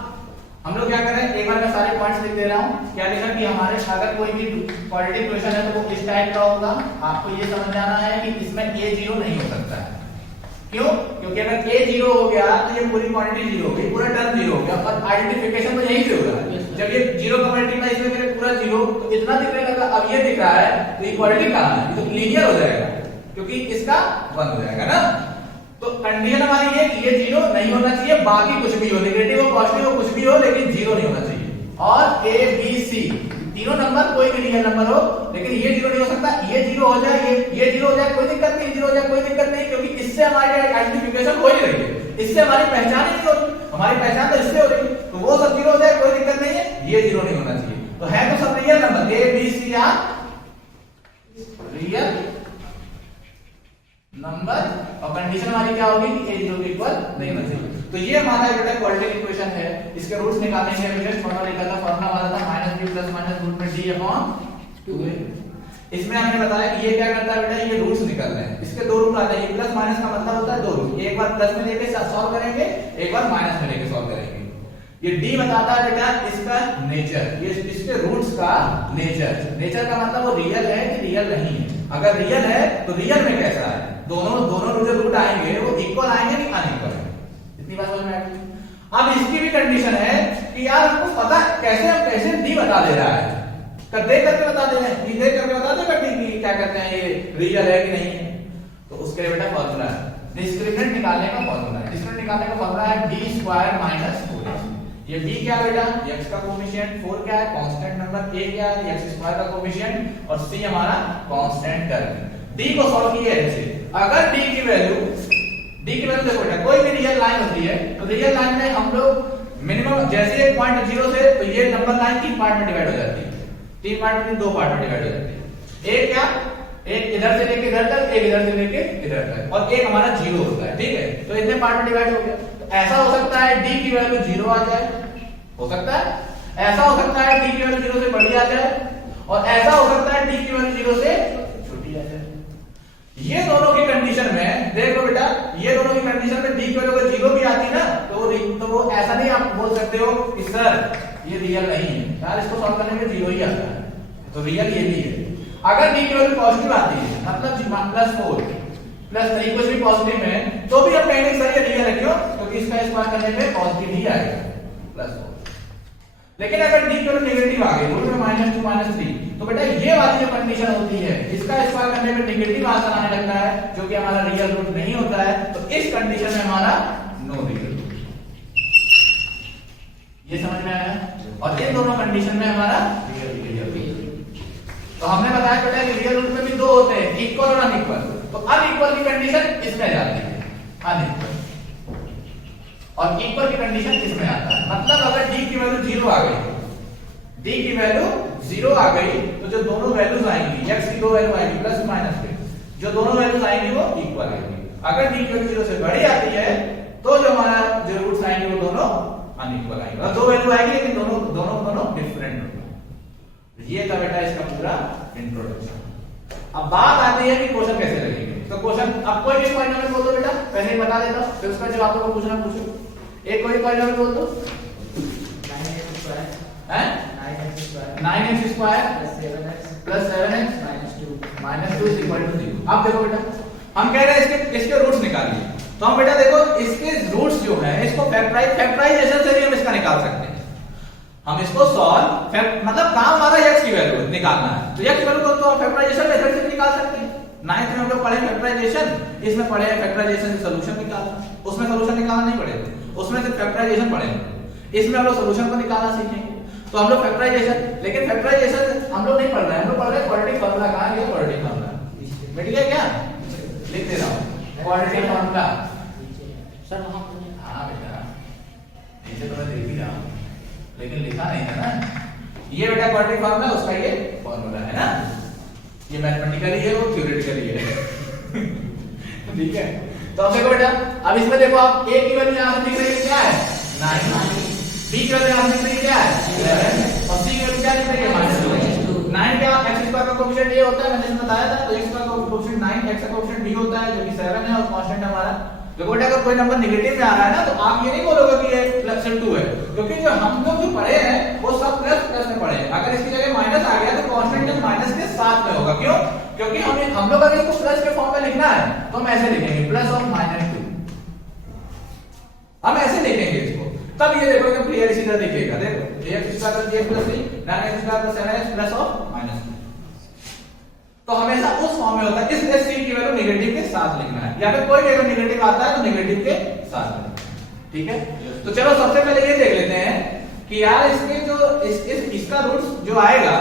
हम लोग क्या कर रहे हैं, एक बार मैं सारे पॉइंट्स लिख दे रहा हूं। क्या लिखा कि हमारे अगर कोई भी क्वाड्रेटिक इक्वेशन है तो वो इस टाइप का होगा। आपको ये समझ जाना है कि इसमें a जीरो नहीं हो सकता है। क्यों? क्योंकि अगर a जीरो हो गया तो ये पूरी क्वांटिटी जीरो हो गई, पूरा टर्म जीरो हो गया, और आइडेंटिफिकेशन तो यहीं से हो रहा है। जब ये जीरो का मल्टीप्लाई इसमें करें पूरा जीरो, तो इतना दिखने लगा, अब ये दिख रहा है तो इक्वालिटी कहां है, ये तो लीनियर हो जाएगा क्योंकि इसका 1 हो जाएगा ना। तो कंडीशन हमारी ये कि ये जीरो नहीं होना चाहिए, बाकी कुछ भी हो, नेगेटिव हो पॉजिटिव हो कुछ भी हो, लेकिन जीरो नहीं होना चाहिए। और ए बी सी तीनों नंबर कोई भी रियल नंबर हो, लेकिन ये जीरो नहीं हो सकता। ये जीरो हो जाए, ये जीरो हो जाए कोई दिक्कत नहीं, जीरो हो जाए कोई दिक्कत नहीं, क्योंकि इससे हमारी आइडेंटिफिकेशन हो ही रही है, इससे हमारी पहचान ही नहीं हो रही, हमारी पहचान तो इससे हो रही है। तो वो सब जीरो हो जाए कोई दिक्कत नहीं है, ये जीरो नहीं होना चाहिए। तो है तो सब real number, A B C are real number, और कंडीशन हमारी क्या होगी कि a जीरो के इक्वल नहीं होना चाहिए। तो ये हमारा बेटा क्वाड्रेटिक इक्वेशन है। इसके रूट्स निकालने के लिए फॉर्मूला लिखा था, फॉर्मूला हमारा था -b प्लस माइनस रूट में d अपॉन 2a। इसमें हमने बताया कि ये क्या करता है बेटा, ये रूट्स निकल रहे हैं, इसके दो रूट आते हैं। ये प्लस माइनस का मतलब होता है दो रूट, एक बार प्लस में लेके सॉल्व करेंगे, एक बार माइनस में लेके सॉल्व करेंगे। ये d बताता है बेटा इसका नेचर, ये इसके रूट्स का नेचर। नेचर का मतलब वो रियल है कि रियल नहीं है। अगर रियल है तो रियल में कैसा है, दोनों जो रूट आएंगे वो इक्वल आएंगे कि अनइक्वल है। इतनी बात समझ में आई। अब इसकी भी कंडीशन है कि यार हमको पता कैसे डी बता दे रहा है, कर देख करके बता दे रहे हैं, डी देख करके बता देगा कि क्या कहते हैं ये रियल है कि नहीं है। तो उसके लिए बेटा फॉर्मूला है, डिस्क्रिमिनेंट निकालने का फॉर्मूला है। डिस्क्रिमिनेंट निकालने का फॉर्मूला है d स्क्वायर माइनस 4x। ये b क्या है बेटा, x का कोएफिशिएंट, 4 क्या है कांस्टेंट नंबर, a क्या है x स्क्वायर का कोएफिशिएंट, और c हमारा कांस्टेंट टर्म। d को सॉल्व किए ऐसे, अगर d की वैल्यू देखो बेटा कोई भी रियल लाइन होती है तो रियल लाइन में हम लोग मिनिमम जैसे एक पॉइंट जीरो से, तो ये नंबर लाइन 3 पार्ट में डिवाइड हो जाती है, 3 पार्ट में 2 पार्ट में डिवाइड हो जाती है। एक क्या, एक इधर से लेके इधर तक, एक इधर से लेके इधर तक, और एक हमारा जीरो होता है, ठीक है। तो इतने पार्ट में डिवाइड हो गया। तो ऐसा हो सकता है d की वैल्यू जीरो आ जाए, हो सकता है ऐसा हो सकता है d की वैल्यू जीरो से बड़ी आ जाए, और ऐसा हो सकता है d की वैल्यू जीरो से छोटी आ जाए। ये दोनों की कंडीशन में देखो बेटा, ये दोनों की कंडीशन में d की वैल्यू अगर जीरो भी आती ना तो वो ऐसा नहीं आप बोल सकते हो कि सर ये रियल नहीं है यार, इसको सॉल्व करने में जीरो ही आता है, तो रियल ये भी है। अगर d की वैल्यू पॉजिटिव आती है, मतलब +4 +3 कुछ भी पॉजिटिव है, तो भी हम कहेंगे सर ये रियल है। क्यों? क्योंकि इसका स्क्वायर करने पे पॉजिटिव ही आएगा +4। लेकिन अगर d की वैल्यू नेगेटिव आ गई, रूट में -2 -3, तो बेटा ये वाली जो कंडीशन होती है, इसका स्क्वायर करने पे नेगेटिव आंसर आने लगता है, जो कि हमारा रियल रूट नहीं होता है। तो इस कंडीशन में हमारा नो रियल रूट, ये समझ में आया। और इन दोनों कंडीशन में हमारा रियल रूट। तो हमने बताया बेटा कि रियल रूट में भी दो होते हैं, इक्वल और अनइक्वल। तो अनइक्वल की कंडीशन इसमें जाती है, अनइक्वल, और इक्वल की कंडीशन इसमें आता है। मतलब अगर d की वैल्यू 0 आ गई, d की वैल्यू 0 आ गई, तो जो दोनों वैल्यूज आएंगी, x की दो वैल्यू आएंगी प्लस माइनस के, जो दोनों वैल्यूज आएंगी वो इक्वल आएंगी। अगर d की वैल्यू 0 से बड़ी आती है तो जो हमारा जो रूट्स आएंगे वो दोनों अनइक्वल आएंगे, और दो वैल्यू आएंगी लेकिन दोनों डिफरेंट होंगे। ये था बेटा इसका पूरा इंट्रोडक्शन। अब बात आती है कि क्वेश्चन कैसे लगेंगे। तो क्वेश्चन अब कोई भी पॉइंट बोल दो बेटा, पहले ही बता देता हूं, फिर उसका जवाब आपको पूछना पूछो। एक कोई पॉइंट बोल दो, 9x2 है 9x 9x square plus 7x minus 2 is equal to 0। अब देखो बेटा, हम कह रहे हैं इसके रूट्स निकालिए, तो हम बेटा देखो इसके रूट्स जो है इसको फैक्टराइजेशन से भी हम इसका निकाल सकते हैं। हम इसको सॉल्व मतलब काम हमारा x की वैल्यू निकालना है, तो x की वैल्यू तो फैक्टराइजेशन मेथड से भी निकाल सकते हैं। 9th में हम लोग पढ़े फैक्टराइजेशन, इसमें पढ़े फैक्टराइजेशन से सॉल्यूशन निकालना, उसमें सॉल्यूशन निकालना नहीं पड़ेगा, उसमें सिर्फ फैक्टराइजेशन पढ़ेंगे, इसमें हम लोग सॉल्यूशन को निकालना सीखेंगे। तो हम लोग फैक्टराइजेशन, लेकिन फैक्टराइजेशन हम लोग नहीं पढ़ रहे हैं, हम लोग पढ़ रहे हैं क्वाड्रेटिक फार्मूला। कहां है क्वाड्रेटिक फार्मूला? मिट गया क्या? लिख दे रहा हूं क्वाड्रेटिक फार्मूला सर। हां बेटा नीचे तो मैं देख ही रहा हूं लेकिन लिखा नहीं है ना। ये बेटा क्वाड्रेटिक फार्मूला, उसका ये फार्मूला है ना। ये मैथमेटिकली है, वो थ्योरेटिकली है। ठीक है, तो अब देखो बेटा, अब इसमें देखो आप a की वैल्यू यहां से दिख रही है क्या है 9, b की वैल्यू यहां से दिख रही है क्या है 11 और c की वैल्यू क्या दिख रही है -2। 9 क्या x स्क्वायर का कोएफिशिएंट a होता है, मैंने इसमें बताया था। तो x स्क्वायर का कोएफिशिएंट 9, x का कोएफिशिएंट b होता है जो कि 7 है और कांस्टेंट हमारा। देखो बेटा, अगर कोई नंबर नेगेटिव में आ रहा है ना, तो आप ये नहीं बोलोगे कि ये +2 है, क्योंकि जो हम लोग जो पढ़े हैं वो सब प्लस प्लस में पढ़े हैं। अगर इसकी जगह माइनस आ गया तो कांस्टेंट माइनस के साथ में होगा। क्यों? क्योंकि हम लोग अगर इसको प्लस के फॉर्म में लिखना है तो हम ऐसे लिखेंगे प्लस ऑफ -2, हम ऐसे लिखेंगे इसको। तब ये देखो कि क्लियर इसी तरह दिखेगा। देखो x square plus 3 9x square plus 7x plus of -2, तो हमेशा उस फॉर्म में होता है। इसलिए c की वैल्यू नेगेटिव के साथ लिखना है, या फिर कोई भी अगर नेगेटिव आता है तो नेगेटिव के साथ लिखना है। ठीक है, तो चलो सबसे पहले ये देख लेते हैं कि यार इसके जो इसका रूट्स जो आएगा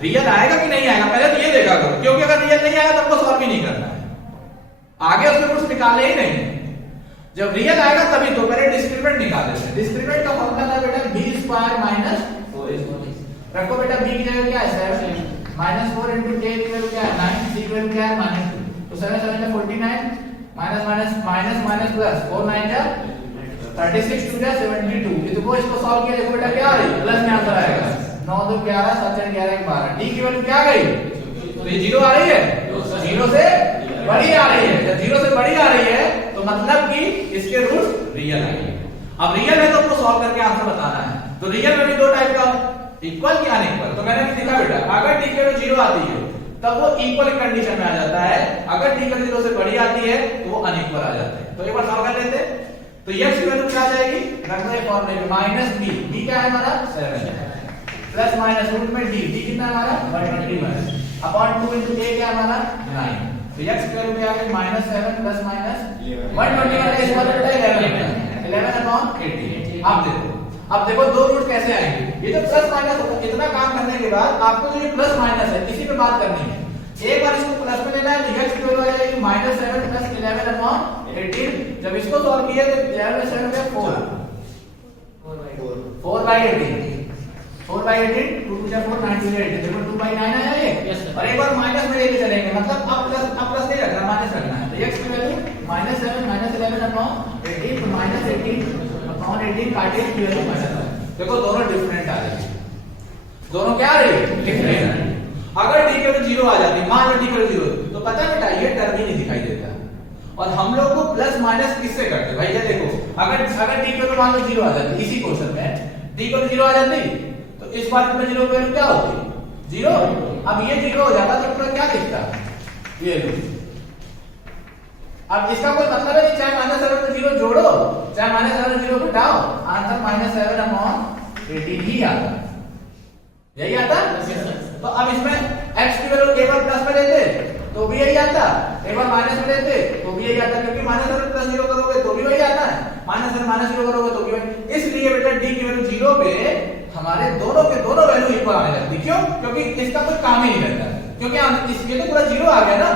रियल आएगा कि नहीं आएगा। पहले तो ये देखा करो, क्योंकि अगर रियल नहीं आएगा तो आपको सॉल्व ही नहीं करना है, आगे उसके रूट्स निकाले ही नहीं। जब रियल आएगा तभी तो पहले डिस्क्रिमिनेंट निकाल देते हैं। डिस्क्रिमिनेंट का फॉर्मूला था बेटा b स्क्वायर माइनस 4ac। रखो बेटा b की जगह क्या है 7 -4 into k की वैल्यू क्या है 9, c की वैल्यू क्या है -2। तो 7 7 है 49 minus minus minus minus plus 4 9 जा 36 2 जा 72। ये तो वो इसको सॉल्व किया, देखो बेटा क्या आ रही प्लस में आंसर आएगा 9 2 11 7 8 11 12। d की वैल्यू क्या आ गई? तो ये 0 आ रही है, 0 से बड़ी आ रही है। जब 0 से बड़ी आ रही है तो मतलब कि इसके रूट रियल आएंगे। अब रियल है तो आपको सॉल्व करके आंसर बताना है। तो रियल में भी दो टाइप का, इक्वल या अनइक्वल। तो मैंने भी लिखा बेटा, अगर t की वैल्यू 0 आती है तब वो इक्वल कंडीशन में आ जाता है, अगर t की वैल्यू 0 से बड़ी आती है तो वो अनइक्वल आ जाता है। तो एक बार सॉल्व कर लेते हैं। तो x की वैल्यू क्या आ जाएगी, रखना है फॉर्मूले में -b क्या है हमारा 7 प्लस माइनस रूट में d कितना है हमारा 120 अपॉन 2 into a क्या है हमारा 9। तो x की वैल्यू क्या आ गई -7 प्लस माइनस 120 इस वाला बेटा 11 अपॉन 80। अब देखो दो रूट कैसे आएंगे। ये जो प्लस माइनस होगा, इतना काम करने के बाद आपको जो ये प्लस माइनस है इसी पे बात करनी है। एक बार इसको प्लस में लेना है तो x की वैल्यू आ जाएगी -7 प्लस 11 अपॉन 18। जब इसको सॉल्व किया तो 11 में 7 में 4 by 18 2 2 4 9 2 8 देखो 2 by 9 आया ये। और एक बार माइनस में लेके चलेंगे, मतलब अब प्लस नहीं रखना, माइनस रखना है। तो x की वैल्यू -7 -11 अपॉन 18 तो -18 अपॉन 18 काटिए की वैल्यू -7। देखो दोनों डिफरेंट आ रही है, दोनों क्या आ रही है डिफरेंट। अगर t की वैल्यू 0 आ जाती, मान लो t की वैल्यू 0, तो पता है बेटा ये टर्म ही नहीं दिखाई देता। और हम लोग को प्लस माइनस किससे करते भाई, ये देखो अगर t की वैल्यू मान लो 0 आ जाती, इसी क्वेश्चन में t की वैल्यू 0 आ जाती तो इस बार में 0 की वैल्यू क्या होती 0। अब ये 0 हो जाता तो पूरा क्या दिखता ये लो। अब इसका कोई मतलब नहीं, चाहे -7 में 0 जोड़ो चाहे -7 में 0 घटाओ, आंसर -7 अपॉन 18 ही आता, यही आता। तो अब इसमें x की वैल्यू एक बार प्लस में लेते तो भी यही आता, एक बार माइनस में लेते तो भी यही आता, क्योंकि -7 प्लस 0 करोगे तो भी वही आता है, -7 -0 करोगे तो भी वही। इसलिए बेटा d की वैल्यू 0 पे हमारे दोनों के दोनों वैल्यू इक्वल आने लगती। क्यों? क्योंकि इसका कोई काम ही नहीं करता, क्योंकि इसके तो पूरा 0 आ गया ना।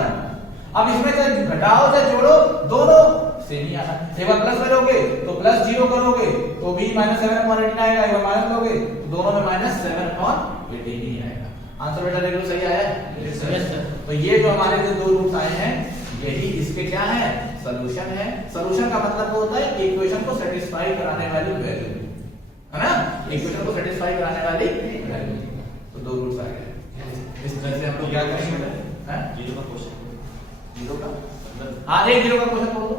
अब इसमें चाहे घटाओ चाहे जोड़ो दोनों सेम ही आना। एक बार प्लस करोगे तो प्लस 0 करोगे तो भी -7 अपॉन 18 आएगा, एक बार माइनस लोगे तो दोनों में -7 अपॉन 18 ही आएगा। आंसर बेटा देख लो सही आया। Yes sir. तो ये जो हमारे जो दो रूट्स आए हैं यही इसके क्या है सॉल्यूशन है। सॉल्यूशन का मतलब होता है इक्वेशन को सेटिस्फाई कराने वाली वैल्यू, है ना, इक्वेशन को सेटिस्फाई कराने वाली वैल्यू। तो दो रूट्स आ गए। इस तरह से हम लोग क्या करेंगे, हैं 0 का क्वेश्चन 0 का मतलब हां एक 0 का क्वेश्चन बोलो।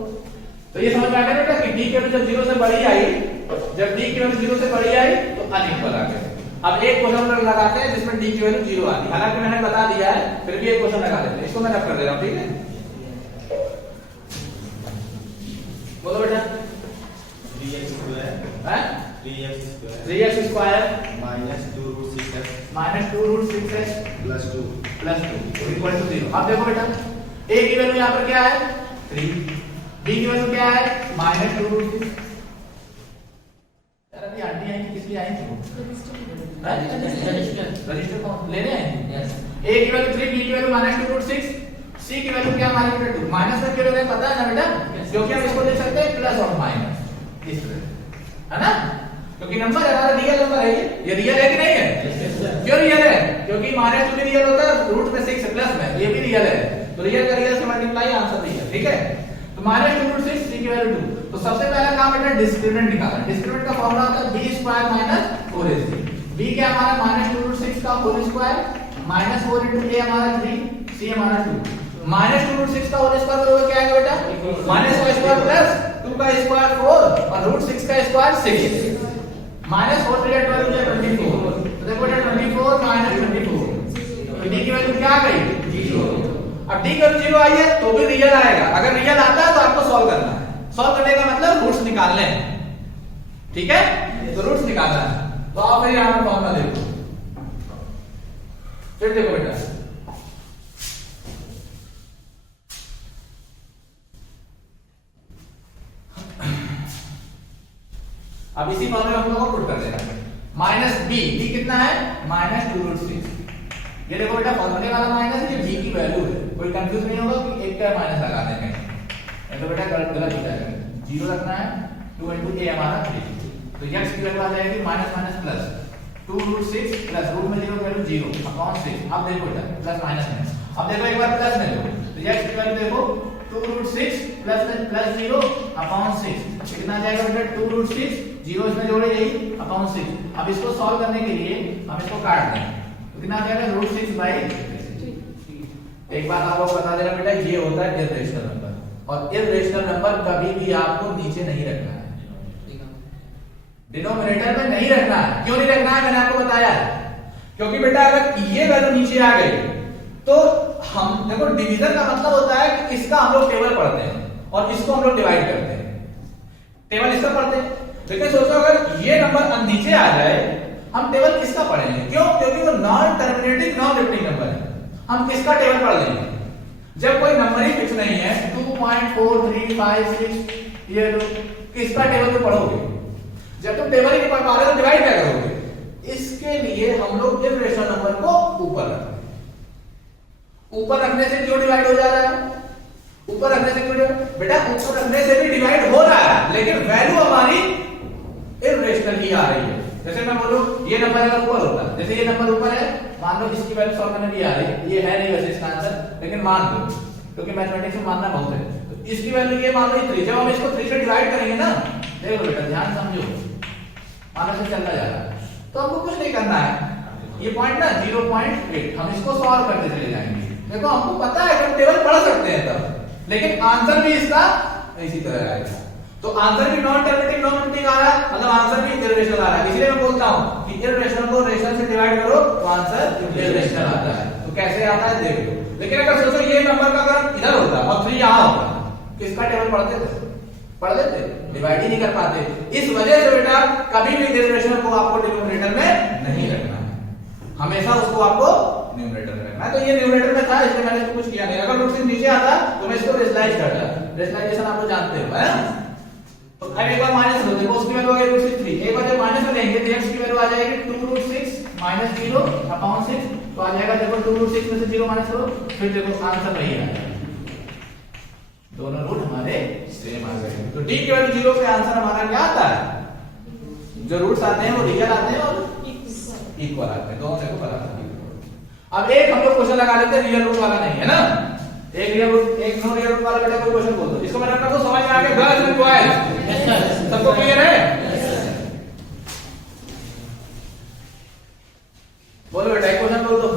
तो ये समझ में आ गया बेटा कि d की वैल्यू जब 0 से बड़ी आई, जब d की वैल्यू 0 से बड़ी आई तो अनइक्वल आ गया। अब एक क्वेश्चन लगाते हैं जिसमें डी की वैल्यू 0 आती है, हालांकि मैंने बता दिया है, फिर भी एक क्वेश्चन लगा देते हैं, इसको मैं रब कर दे रहा हूं, ठीक है। बोलो बेटा 3x स्क्वायर है 3x square minus 2 root 6x minus 2 root 6x plus 2 equal to 0। अब देखो बेटा a की वैल्यू यहाँ पर क्या है 3, b की वैल्यू क्या है माइनस 2 रूट 6। यार अभी आंटी आई थी, किस लिए आई थी वो? रजिस्टर कौन ले रहे हैं? a की वैल्यू 3, b की वैल्यू माइनस 2 रूट 6, c की वैल्यू क्या हमारी बेटा 2। माइनस में क्यों ले पता है ना बेटा, क्योंकि हम इसको लिख सकते हैं प्लस और माइनस इस तरह, है ना, क्योंकि नंबर हमारा रियल नंबर है, ये रियल है कि नहीं है? क्यों रियल है? क्योंकि माइनस 2 भी रियल होता है, रूट में 6 प्लस में ये भी रियल है, तो रियल का रियल से मल्टीप्लाई आंसर रियल, ठीक है। तो माइनस 2 रूट 6 c की वैल्यू 2। तो सबसे पहला काम बेटा डिस्क्रिमिनेंट निकालना। डिस्क्रिमिनेंट का फार्मूला होता है b square minus 4ac। b क्या हमारा माइनस 2 रूट 6 का whole square minus 4 into a हमारा 3, c हमारा 2। माइनस 2 रूट 6 का होल स्क्वायर बराबर क्या आएगा बेटा माइनस का स्क्वायर प्लस 2 का स्क्वायर 4 और रूट 6 का स्क्वायर 6। माइनस 4 3 12 24। तो देखो बेटा 24 माइनस 24, तो d की वैल्यू क्या आ गई 0। अब d की वैल्यू 0 आई है तो भी रियल आएगा, अगर रियल आता है तो आपको सॉल्व करना है। सॉल्व करने का मतलब रूट्स निकालने हैं, ठीक है, तो रूट्स निकालना है। तो आप फिर यहां पर फॉर्मूला देखो, फिर देखो बेटा अब इसी फॉर्मूले में हम लोग को पुट कर देना है माइनस b कितना है माइनस 2 रूट 6। ये देखो बेटा फॉर्मूले वाला माइनस, ये b की वैल्यू है, कोई कंफ्यूज नहीं होगा कि एक का माइनस लगा देंगे, तो बेटा गलत हो जाएगा। 0 रखना है, 2 into a हमारा 3, तो x की वैल्यू आ जाएगी minus minus plus 2 root 6 plus root में 0 वैल्यू 0 अपॉन 6। अब देखो बेटा प्लस माइनस में, अब देखो एक बार प्लस में लो, तो x की वैल्यू देखो 2 रूट 6 प्लस 0 अपॉन 6, कितना आ जाएगा बेटा 2 रूट 6 0 इसमें जोड़े यही अपॉन 6। अब इसको सॉल्व करने के लिए हम इसको काट दें, तो कितना आ जाएगा रूट 6 बाई 3। एक बात आपको बता देना बेटा, ये होता है इर्रेशनल नंबर, और इर्रेशनल नंबर कभी भी आपको नीचे नहीं रखना है, डिनोमिनेटर में नहीं रखना है। क्यों नहीं रखना है मैंने आपको बताया है, क्योंकि बेटा अगर ये वैल्यू नीचे आ गई तो हम देखो डिवीजन का मतलब होता है कि इसका हम लोग टेबल पढ़ते हैं और इसको हम लोग डिवाइड करते हैं, टेबल इसका पढ़ते हैं। लेकिन सोचो अगर ये नंबर नीचे आ जाए, हम टेबल किसका पढ़ेंगे? क्यों? क्योंकि वो non terminating non repeating number है, हम किसका टेबल पढ़ लेंगे? जब कोई नंबर ही फिक्स नहीं है 2.4356 ये किसका टेबल पे पढ़ोगे? जब तुम टेबल ही नहीं पढ़ पा रहे तो डिवाइड क्या करोगे? इसके लिए हम लोग इर्रेशनल नंबर को ऊपर रखते हैं। ऊपर रखने से क्यों डिवाइड हो जा रहा है? ऊपर रखने से क्यों बेटा? ऊपर रखने से भी डिवाइड हो रहा है, लेकिन वैल्यू हमारी इर्रेशनल ही आ रही है। जैसे मैं बोलूं ये नंबर अगर ऊपर होता, जैसे ये नंबर ऊपर है, मान लो इसकी वैल्यू सॉल्व करने भी आ रही है, ये है नहीं वैसे इसका आंसर, लेकिन मान लो, क्योंकि मैथमेटिक्स में मानना बहुत है, तो इसकी वैल्यू ये मान लो 3, जब हम इसको 3 से डिवाइड करेंगे ना, देखो बेटा ध्यान समझो, मानो से चलता जा रहा है, तो हमको कुछ नहीं करना है, ये पॉइंट ना 0.8 हम इसको सॉल्व करते चले जाएंगे। देखो हमको पता है कि हम टेबल पढ़ सकते हैं तब, लेकिन आंसर भी इसका इसी तरह आएगा। तो आंसर भी नॉन टर्मिनेटिंग नॉन रिपीटिंग आ रहा है, मतलब आंसर भी इर्रेशनल आ रहा है। इसलिए मैं बोलता हूं कि इर्रेशनल को रेशनल से डिवाइड करो तो आंसर इर्रेशनल आता है। तो कैसे आता है देख लो। लेकिन अगर सोचो ये नंबर का अगर इधर होता और 3 यहां होता, किसका टेबल पढ़ते थे? पढ़ लेते, डिवाइड ही नहीं कर पाते। इस वजह से बेटा कभी भी इर्रेशनल को आपको डिनोमिनेटर में नहीं रखना है, हमेशा उसको आपको न्यूमरेटर में रखना है। तो ये न्यूमरेटर में था इसलिए मैंने इसको कुछ किया नहीं। अगर रूट से नीचे आता तो मैं इसको रेशनलाइज करता। रेशनलाइजेशन आप लोग जानते हो, है ना? तो अब एक बार माइनस लो, देखो उसकी वैल्यू आ गई रूट 3। एक बार जब माइनस में लेंगे तो x की वैल्यू आ जाएगी 2 रूट 6 माइनस 0 अपॉन 6, तो आ जाएगा देखो 2 रूट 6 में से 0 माइनस करो, फिर देखो आंसर वही आएगा, दोनों रूट हमारे सेम आ गए। तो d की वैल्यू 0 पे आंसर हमारा क्या आता है? जो रूट्स आते हैं वो रियल आते हैं और इक्वल आते हैं, दोनों देखो बराबर। अब एक हम लोग क्वेश्चन लगा लेते हैं रियल रूट वाला नहीं है ना, एक रियल रूट एक नो रियल रूट वाला बेटा कोई क्वेश्चन बोल दो, इसको मैंने आपको समझ में आ गया? गर्ल्स एंड बॉयज सबको क्लियर है? बोलो बेटा एक क्वेश्चन बोल दो,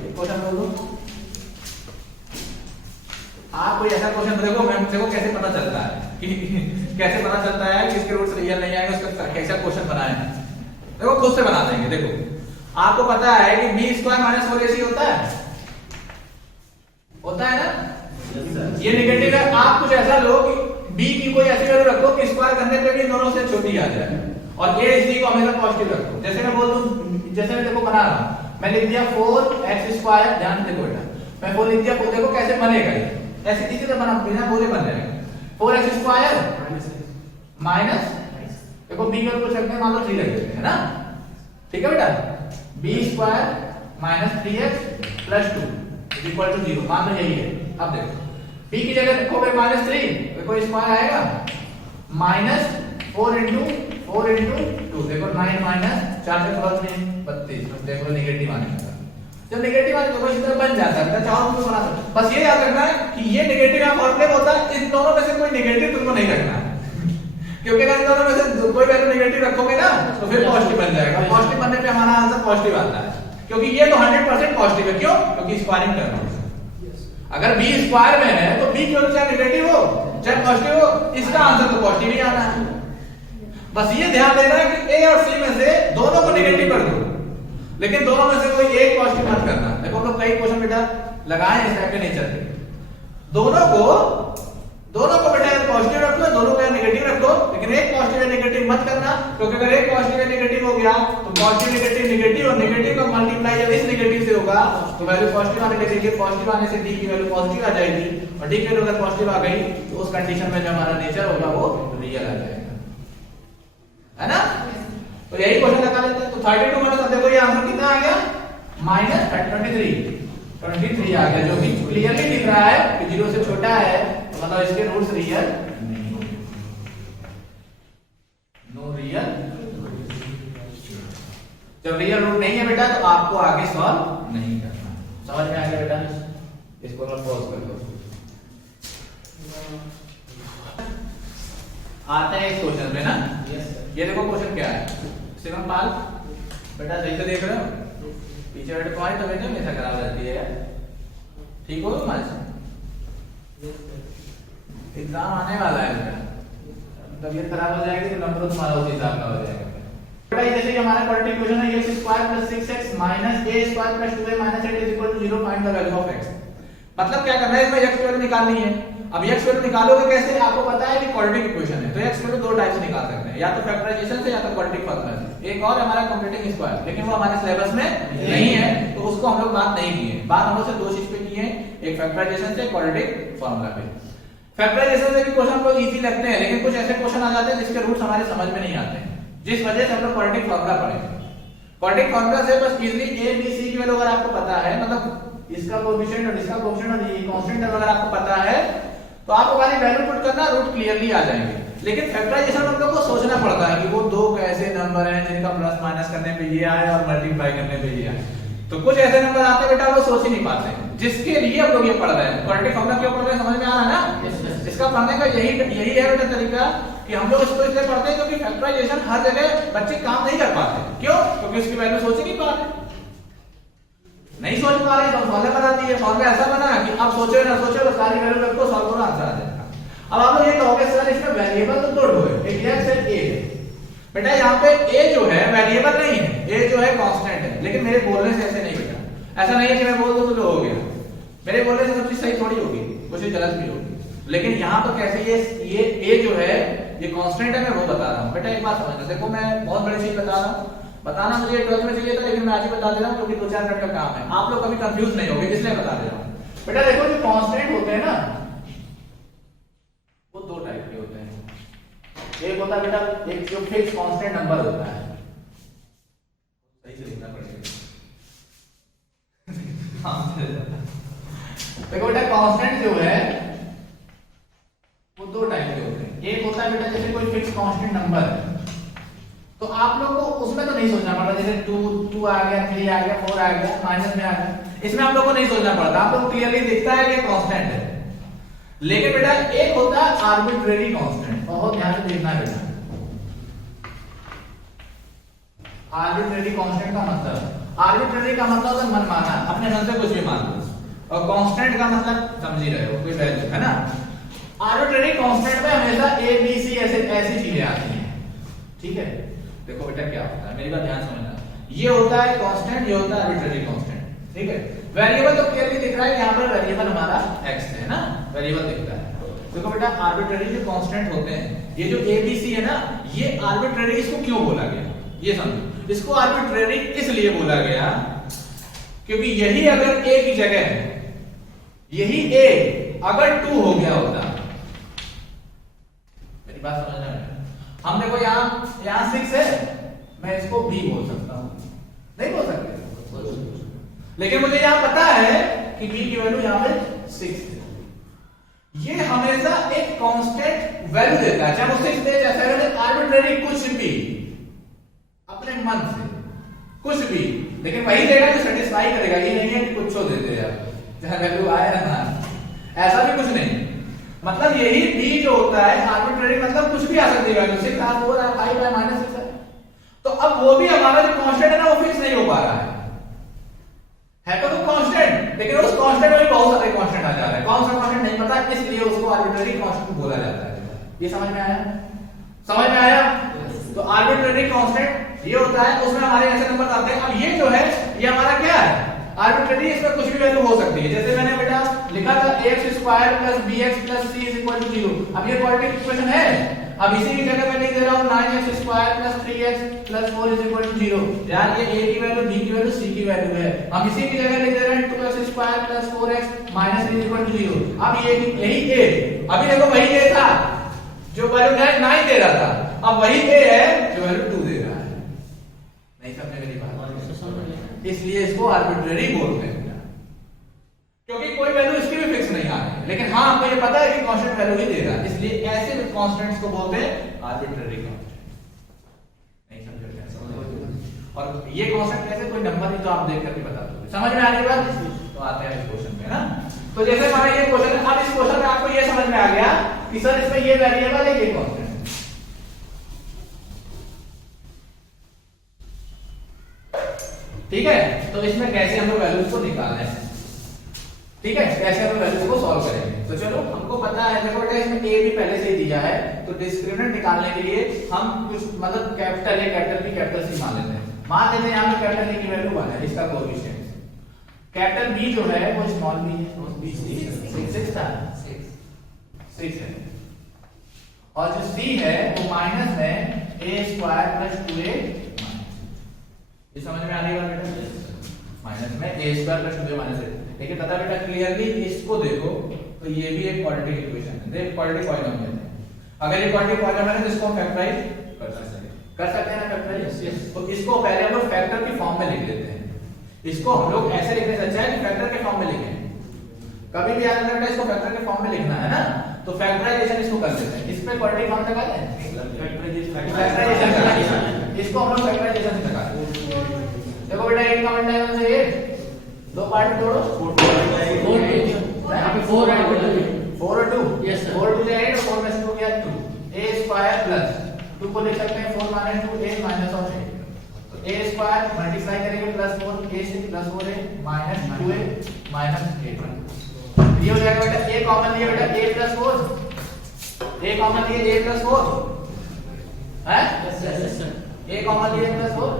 एक क्वेश्चन बोल दो। आप कोई ऐसा क्वेश्चन देखो, मैं देखो कैसे पता चलता है कि कैसे पता चलता है कि इसके रूट्स रियल नहीं आएंगे, उसका कैसा क्वेश्चन बनाए। देखो खुद से बना देंगे। देखो आपको पता है कि बी स्क्वायर माइनस 4ac होता है ना? ये नेगेटिव है। आप कुछ ऐसा लो कि b की कोई ऐसी वैल्यू रखो कि स्क्वायर करने पे भी दोनों से छोटी आ जाए और a इस d को हमेशा पॉजिटिव रखो। जैसे मैं बोल दूं, जैसे मैं देखो बना रहा हूं, मैं लिख दिया 4x², ध्यान देखो बेटा, मैं 4 लिख दिया, देखो कैसे बनेगा ये, ऐसे इसी तरह बना, बिना बोले बन जाएगा। 4x² माइनस, देखो b का कुछ रखते हैं, मान लो 3 रख देते हैं, है ना? ठीक है बेटा, b² minus 3x plus 2 equal to 0, मान लो यही है। अब देखो b की जगह रखोगे -3, देखो स्क्वायर आएगा माइनस 4 इंटू 2, देखो 9 माइनस 4 से प्लस 32, देखो नेगेटिव आने लगा। जब नेगेटिव आने तो इस तरह बन जाता है, चाहो तुम बना सकते। बस ये याद रखना है कि ये नेगेटिव या पॉजिटिव होता है, इन दोनों में से कोई नेगेटिव तुमको नहीं रखना है, क्योंकि अगर इन दोनों में से कोई वैल्यू नेगेटिव रखोगे ना तो फिर पॉजिटिव बन जाएगा। पॉजिटिव बनने पे हमारा आंसर पॉजिटिव आता है, क्योंकि ये तो 100% पॉजिटिव है। क्यों? क्योंकि स्क्वायरिंग कर रहा हूं। अगर b स्क्वायर में है तो b की वैल्यू चाहे नेगेटिव हो चाहे पॉजिटिव हो, इसका आंसर तो पॉजिटिव ही आना है। बस ये ध्यान देना है कि a और c में से दोनों को नेगेटिव कर दो, लेकिन दोनों में से कोई एक पॉजिटिव मत करना। देखो हम लोग कई क्वेश्चन बेटा लगाए इस टाइप के नेचर के, दोनों को बेटा पॉजिटिव रखो, दोनों को नेगेटिव रखो, लेकिन एक पॉजिटिव या नेगेटिव मत करना, क्योंकि अगर एक पॉजिटिव या नेगेटिव हो गया तो पॉजिटिव नेगेटिव और नेगेटिव का मल्टीप्लाई जब इस नेगेटिव से होगा तो वैल्यू पॉजिटिव आने लगेगी। पॉजिटिव आने से d की वैल्यू पॉजिटिव आ जाएगी, और d की वैल्यू अगर पॉजिटिव आ गई तो उस कंडीशन में जो हमारा नेचर होगा वो रियल आ जाएगा, है ना? तो यही क्वेश्चन लगा लेते हैं। तो 32 माइनस, देखो ये आंसर कितना आ गया, -23 आ गया, जो कि क्लियरली दिख रहा है कि 0 से छोटा है, तो मतलब इसके रूट्स रियल नहीं होंगे। नो रियल, जब रियल रूट नहीं है बेटा तो आपको आगे सॉल्व नहीं करना। समझ में आ गया बेटा? इसको मैं पॉज कर दो। आता है इस क्वेश्चन में ना, ये देखो क्वेश्चन क्या है, शिवम पाल बेटा सही से देख रहे हो? पीछे बैठे तुम्हारी तबीयत हमेशा खराब रहती है, ठीक हो तुम? आज एग्जाम आने वाला है बेटा, तबीयत खराब हो जाएगी तो नंबर तुम्हारा उसी हिसाब का हो जाएगा बेटा। ये जैसे हमारा क्वाड्रेटिक इक्वेशन है, x² + 6x - a² + 2a - 8 = 0, find the value of x। मतलब क्या करना है, इसमें x की वैल्यू निकालनी है। अब x की वैल्यू निकालोगे कैसे? आपको पता है कि क्वाड्रेटिक इक्वेशन है, तो x की वैल्यू दो टाइप से निकाल सकते हैं, या तो फैक्टराइजेशन से या तो क्वाड्रेटिक फॉर्मूला से। एक और हमारा कंप्लीटिंग स्क्वायर, लेकिन वो हमारे सिलेबस में नहीं है, तो उसको हम लोग बात नहीं की है। बात हम लोग से दो चीज पे की है, एक फैक्टराइजेशन से, क्वाड्रेटिक फॉर्मूला पे। फैक्टराइजेशन से भी क्वेश्चन हम लोग इजी लगते हैं, लेकिन कुछ ऐसे क्वेश्चन आ जाते हैं जिसके रूट्स हमारे समझ में नहीं आते हैं, जिस वजह से हम लोग क्वाड्रेटिक फॉर्मूला पढ़ेंगे। क्वाड्रेटिक फॉर्मूला से बस इजीली a b c की वैल्यू अगर आपको पता है, मतलब इसका कोएफिशिएंट और इसका कोएफिशिएंट और ये कांस्टेंट अगर आपको पता है तो आपको खाली वैल्यू पुट करना, रूट क्लियरली आ जाएंगे। लेकिन फैक्टराइजेशन हम लोग को सोचना पड़ता है कि वो दो कैसे नंबर हैं जिनका प्लस माइनस करने पे ये आए और मल्टीप्लाई करने पे ये आए। तो कुछ ऐसे नंबर आते हैं बेटा वो सोच ही नहीं पाते, जिसके लिए हम लोग ये पढ़ रहे हैं। क्वाड्रेटिक फॉर्मूला क्यों पढ़ रहे हैं, समझ में आ रहा है ना? इसका पढ़ने का यही है बेटा तरीका कि हम लोग इसको इसलिए पढ़ते हैं क्योंकि फैक्टराइजेशन हर जगह बच्चे काम नहीं कर पाते। क्यों? क्योंकि उसकी वैल्यू सोच ही नहीं पा रहे, नहीं सोच पा रहे, तो फॉर्मूला बना दिए। फॉर्मूला ऐसा बना कि आप सोचो ना सोचो, बस सारी वैल्यू रखो, सॉल्व करो, आंसर आ जाएगा। अब आप लोग ये कहोगे सर इसमें वेरिएबल तो दो है, एक x है, a है। बेटा यहाँ पे a जो है वेरिएबल नहीं है, a जो है कांस्टेंट है। लेकिन मेरे बोलने से ऐसे नहीं बेटा, ऐसा नहीं है कि मैं बोल दूं तो हो गया। मेरे बोलने से सब चीज सही थोड़ी होगी, कुछ गलत भी होगी। लेकिन यहाँ तो कैसे ये a जो है ये कांस्टेंट है, मैं वो बता रहा हूँ। बेटा एक बात समझना, देखो मैं बहुत बड़ी चीज बता रहा हूँ, बताना मुझे 12th में चाहिए था, लेकिन मैं आज ही बता दे रहा हूँ क्योंकि 2-4 मिनट का काम है, आप लोग कभी कंफ्यूज नहीं होंगे, इसलिए बता दे रहा हूँ। बेटा देखो जो कांस्टेंट होते हैं ना वो दो टाइप के होते हैं। एक होता है बेटा एक जो फिक्स कांस्टेंट नंबर होता है, सही से लिखना पड़ेगा। देखो बेटा कांस्टेंट जो है वो दो टाइप के होते हैं। एक होता है बेटा जैसे कोई फिक्स कांस्टेंट नंबर है, तो आप लोग को उसमें तो नहीं सोचना पड़ता, जैसे 2 आ गया, 3 आ गया, 4 आ गया, माइनस में आ गया, इसमें आप लोग को नहीं सोचना पड़ता, आप लोग क्लियरली दिखता है कि ये कांस्टेंट है। लेकिन बेटा एक होता है आर्बिट्रेरी कांस्टेंट, बहुत ध्यान से देखना है बेटा। आर्बिट्रेरी कांस्टेंट का मतलब, आर्बिट्रेरी का मतलब है मनमाना, अपने मन से कुछ भी मान लो, और कांस्टेंट का मतलब समझ ही रहे हो, कोई वैल्यू है ना। आर्बिट्रेरी कांस्टेंट में हमेशा a b c ऐसी चीजें आती हैं, ठीक है। देखो बेटा क्या होता है, मेरी बात ध्यान समझना। ये होता है कांस्टेंट, ये होता है आर्बिट्रेरी कांस्टेंट, ठीक है। वेरिएबल तो क्लियरली दिख रहा है, यहाँ पर वेरिएबल हमारा x है ना, वेरिएबल दिख रहा है। देखो बेटा आर्बिट्रेरी जो कांस्टेंट होते हैं, ये जो a b c है ना, ये आर्बिट्रेरी इसको क्यों बोला गया, ये समझो। इसको आर्बिट्रेरी इसलिए बोला गया क्योंकि यही अगर a की जगह है, यही a अगर 2 हो गया होता, मेरी बात समझना है। हम देखो यहाँ 6 है, मैं इसको b बोल सकता हूं, नहीं बोल सकते, लेकिन मुझे यहाँ पता है कि b की वैल्यू यहाँ पे 6 है। ये हमेशा एक कांस्टेंट वैल्यू देता है, चाहे वो 6 दे चाहे आर्बिट्रेरी कुछ भी, अपने मन से कुछ भी, लेकिन वही देगा जो सेटिस्फाई करेगा। ये नहीं है कि कुछ दे दे यार, चाहे वैल्यू आए ना, ऐसा भी कुछ नहीं। मतलब यही b जो होता है आर्बिट्रेरी, मतलब कुछ भी आ सकती है वैल्यू, 6 आ 4 आ 5 आ -6 है। तो अब वो भी हमारा जो कांस्टेंट है ना, वो फिक्स नहीं हो पा रहा है तो कांस्टेंट, लेकिन उस कांस्टेंट में बहुत सारे कांस्टेंट आ जा रहे हैं। कौन सा कांस्टेंट नहीं पता, इसलिए उसको आर्बिट्रेरी कांस्टेंट बोला जाता है। ये समझ में आया, समझ में आया? तो आर्बिट्रेरी कांस्टेंट ये होता है, उसमें हमारे ऐसे नंबर आते हैं। अब ये जो है ये हमारा क्या है, आर्बिट्रेरी, इसमें कुछ भी वैल्यू हो सकती है। जैसे मैंने बेटा लिखा था ax square plus bx plus c is equal to 0। अब ये क्वाड्रेटिक इक्वेशन है, अब इसी की जगह मैं लिख दे रहा हूं 9x square plus 3x plus 4 is equal to 0। यार ये a की वैल्यू, b की वैल्यू, c की वैल्यू है। हम इसी की जगह लिख दे रहे हैं 2x square plus 4x minus 3 is equal to 0। अब ये यही a, अभी देखो वही a था जो वैल्यू 9 दे रहा था, अब वही a है जो वैल्यू 2 दे रहा है। नहीं समझे मेरी बात? इसलिए इसको आर्बिट्रेरी बोलते हैं, क्योंकि कोई वैल्यू इसकी भी फिक्स नहीं आ रही है, लेकिन हाँ आपको ये पता है कि कांस्टेंट वैल्यू ही दे रहा है, इसलिए ऐसे कांस्टेंट्स को बोलते हैं आर्बिट्रेरी कांस्टेंट। नहीं समझे? और ये कांस्टेंट कैसे, कोई नंबर ही तो आप देख करके बता दो। समझ में आने के बाद तो आते हैं इस क्वेश्चन पे ना। तो जैसे हमारा ये क्वेश्चन है, अब इस क्वेश्चन में आपको ये समझ में आ गया कि सर इसमें ये वेरिएबल है, ये कांस्टेंट, ठीक है। तो इसमें कैसे हम लोग वैल्यूज को निकालना है, ठीक है, कैसे हम वैल्यूज को सॉल्व करेंगे। तो चलो हमको पता है, देखो बेटा इसमें a भी पहले से ही दिया है, तो डिस्क्रिमिनेंट निकालने के लिए हम कुछ मतलब capital A capital B capital C मान लेते हैं। मान लेते हैं यहाँ पे कैपिटल A की वैल्यू 1 है, इसका कोएफिशिएंट। कैपिटल B जो है वो स्मॉल b है, और b 6 था, 6 है, और जो C है वो माइनस है a स्क्वायर प्लस 2a। ये समझ में आ रही है बेटा, माइनस में a square plus 2a minus है। लेकिन पता बेटा क्लियरली इसको देखो तो ये भी एक क्वाड्रेटिक इक्वेशन है, देख क्वाड्रेटिक पॉलिनोमियल है। अगर ये क्वाड्रेटिक पॉलिनोमियल है तो इसको हम फैक्टराइज कर सकते हैं ना, फैक्टराइज। तो इसको पहले हम लोग फैक्टर के फॉर्म में लिख देते हैं। इसको हम लोग ऐसे लिखने से अच्छा है कि फैक्टर के फॉर्म में लिखें। कभी भी याद रखना बेटा इसको फैक्टर के फॉर्म में लिखना है ना, तो फैक्टराइजेशन इसको कर देते हैं। इस पे क्वाड्रेटिक फॉर्म लगा दें, फैक्टराइजेशन इसको हम लोग फैक्टराइजेशन लगा दें। देखो बेटा 8 का मल्टीप्लाई से 8, दो पार्ट में तोड़ो, 4 और 2, यस सर, 4 2 से 8 और 4 में से 2 गया 2, a स्क्वायर प्लस 2 को लिख सकते हैं 4 माइनस 2 a माइनस ऑफ 8। तो a स्क्वायर मल्टीप्लाई करेंगे प्लस 4 a से plus 4 a minus 2a minus 8। ये हो जाएगा बेटा a कॉमन लिया बेटा a प्लस 4, a कॉमन लिया a प्लस 4 है, यस सर, a कॉमन लिया प्लस 4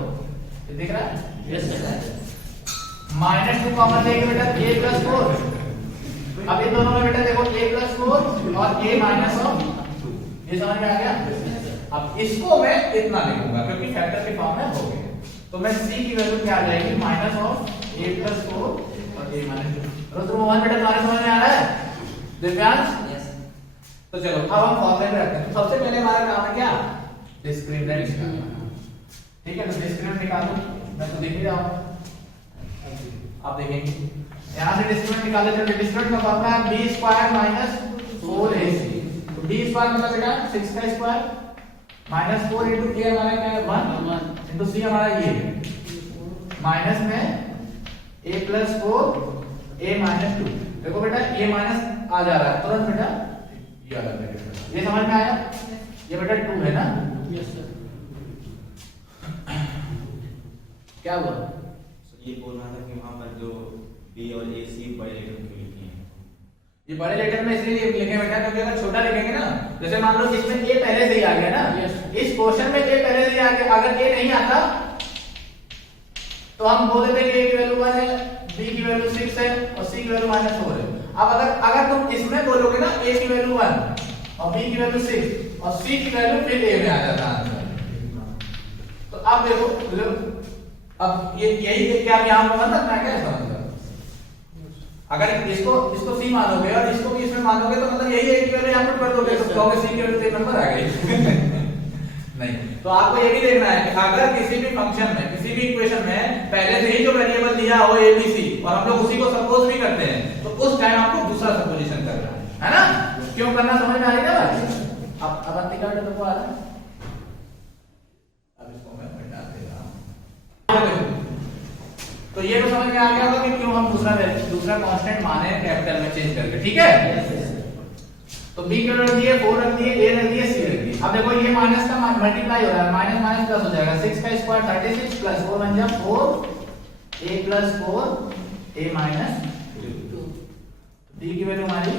दिख रहा है, यस सर। माइनस 2 कॉमन लेंगे बेटा a प्लस 4। अब इन दोनों में बेटा देखो a प्लस 4 और a माइनस ऑफ 2, ये समझ में आ गया। अब इसको मैं इतना लिखूंगा क्योंकि फैक्टर के फॉर्म में हो गया, तो मैं c की वैल्यू क्या आ जाएगी, माइनस ऑफ a प्लस 4 और a माइनस 2। तो मोहन बेटा तुम्हारे समझ में आ रहा है दिव्यांश? यस। तो चलो अब हम फॉर्मूले में रखते हैं। तो सबसे पहले हमारा काम है क्या, डिस्क्रिमिनेंट निकालना, ठीक है। तो डिस्क्रिमिनेंट निकालो, मैं तो देख ही रहा हूं, आप देखेंगे यहां से डिस्क्रिमिनेंट निकाले तो डिस्क्रिमिनेंट का फॉर्मूला है b स्क्वायर माइनस 4ac। तो b स्क्वायर मतलब बेटा 6 का स्क्वायर माइनस 4 इनटू a हमारा क्या है 1 इनटू c हमारा ये है, माइनस में a प्लस 4 a माइनस 2। देखो बेटा ये माइनस आ जा रहा है तुरंत बेटा, ये आ रहा है, ये समझ में आया? ये बेटा 2 है ना, यस सर। क्या हुआ? ये बोल रहा था कि वहां पर जो b और a c बड़े लेटर के लिखे हैं, ये बड़े लेटर में इसलिए लिखे बेटा क्योंकि अगर छोटा लिखेंगे ना, जैसे मान लो इसमें ए पहले से ही आ गया ना, इस क्वेश्चन में ए पहले से ही आ गया, अगर ए नहीं आता तो हम बोल देते कि ए की वैल्यू 1 है, बी की वैल्यू 6 है और सी की वैल्यू -4 है। अब अगर तुम इसमें बोलोगे ना ए की वैल्यू 1 और बी की वैल्यू 6 और सी की वैल्यू फिर ए में आ जाता आंसर। तो अब देखो अब ये यही देख के आप यहां पर मत रखना क्या समझ लो। अगर इसको सी मानोगे और इसको भी इसमें मानोगे तो मतलब यही है कि पहले यहां पर कर दोगे तो कहोगे सी की वैल्यू एक नंबर आ गई। नहीं, तो आपको ये भी देखना है कि अगर किसी भी फंक्शन में किसी भी इक्वेशन में पहले से ही जो वेरिएबल दिया हो ए बी सी और हम लोग उसी को सपोज भी करते हैं तो उस टाइम आपको दूसरा सपोजिशन करना है ना। क्यों करना समझ में आ रही है ना। अब अंतिका बेटा तो आ रहा है, अब इसको मैं मिटा देगा। तो ये तो समझ में आ गया होगा कि क्यों हम दूसरा कांस्टेंट माने कैपिटल में चेंज करके, ठीक है। तो b की वैल्यू दिए 4 रख दिए, a रख दिए, c रख दिए। अब देखो ये माइनस का मल्टीप्लाई हो रहा है, माइनस माइनस प्लस हो जाएगा, 6 का स्क्वायर 36 प्लस 4 बन जाए 4 a plus 4 a minus 2। b की वैल्यू हमारी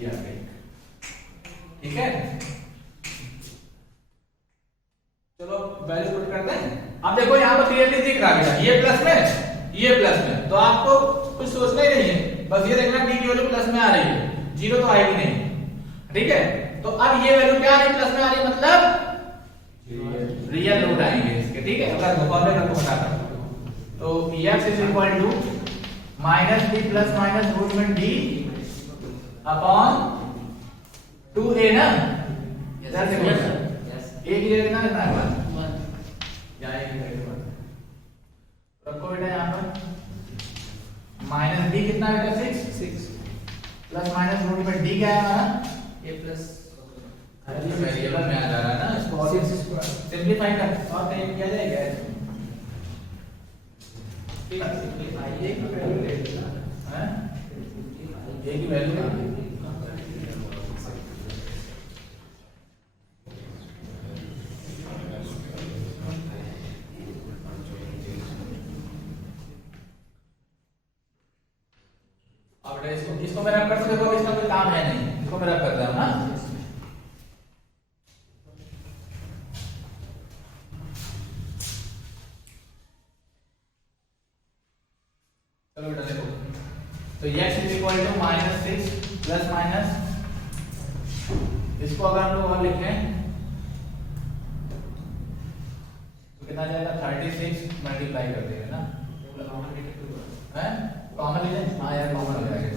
ये आ गई, ठीक है। चलो वैल्यू पुट करते हैं। अब देखो यहाँ पर क्लियरली दिख रहा है ये प्लस में ये प्लस में, तो आपको कुछ सोचना ही नहीं है, बस ये देखना b की वैल्यू प्लस में आ रही है, जीरो तो आएगी नहीं, ठीक है। तो अब ये वैल्यू क्या आ रही, प्लस में आ रही, मतलब रियल रूट आएंगे इसके, ठीक है। अगर फॉर्मूला को बताता हूं तो x is equal to minus b plus minus root में d अपॉन 2a ना, इधर से a की जगह कितना लिखना है 1 या a की जगह 1 रखो बेटा। यहां पर माइनस b कितना बेटा 6 प्लस माइनस रूट में d क्या है हमारा a प्लस वेरिएबल में आ जा रहा है ना, इसको और सिंपलीफाई कर और कहीं किया जाएगा सिंपलीफाई a की वैल्यू ले लेना है, a की वैल्यू अब इसको मैं रख कर तो देखो इसका कोई काम है नहीं, इसको मैं रख करता हूं ना। चलो बेटा देखो, तो x is equal to -6 plus minus, इसको अगर हम लोग और लिखें तो कितना जाएगा 36 मल्टीप्लाई कर देंगे ना, हैं कॉमन ले लें। हां यार कॉमन हो जाएगा।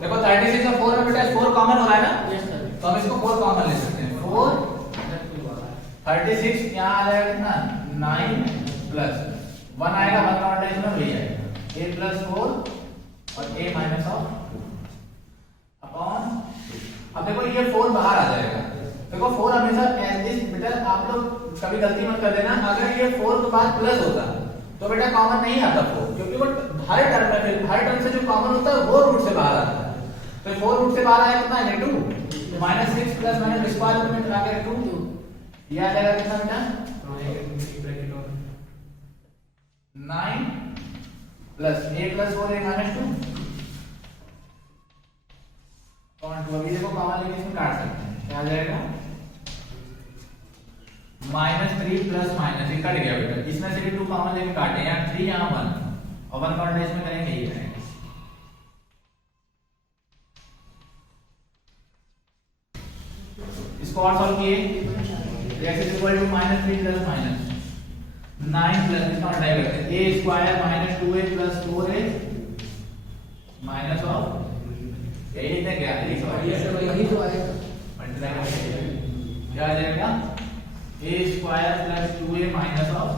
देखो 36 और 4 में बेटा 4 कॉमन हो रहा है ना, यस सर। तो हम इसको 4 कॉमन ले सकते हैं, 4 36 यहां आ जाएगा कितना 9 प्लस 1 आएगा, 1 का मल्टीप्लाई में वही आएगा a प्लस 4 और a माइनस ऑफ अपॉन। अब देखो ये 4 बाहर आ जाएगा, देखो 4 हमेशा एज बेटा आप लोग कभी गलती मत कर देना, अगर ये 4 के बाद प्लस होता तो बेटा कॉमन नहीं आता 4, क्योंकि वो हर टर्म में फिर हर टर्म से जो कॉमन होता है वो रूट से बाहर आता है। तो 4 रूट से बाहर आया कितना है 2, तो -6 प्लस माइनस स्क्वायर रूट में आके 2 ये आ जाएगा कितना बेटा 9 plus a plus 4 a minus 2 common 2। अभी देखो कॉमन लेके इसमें काट सकते हैं, क्या आ जाएगा -3 प्लस माइनस, ये कट गया बेटा, इसमें से भी 2 कॉमन लेके काटे, यहाँ 3 यहाँ 1 और 1 काउंट इसमें करेंगे ये आएगा। इसको और सॉल्व किए, x is equal to -3 plus minus 9 plus इसका मल्टीप्लाई करते हैं a square minus 2a plus 4a minus of यही लिखते हैं क्या, यही तो आएगा मल्टीप्लाई करके क्या आ जाएगा a square plus 2a minus of,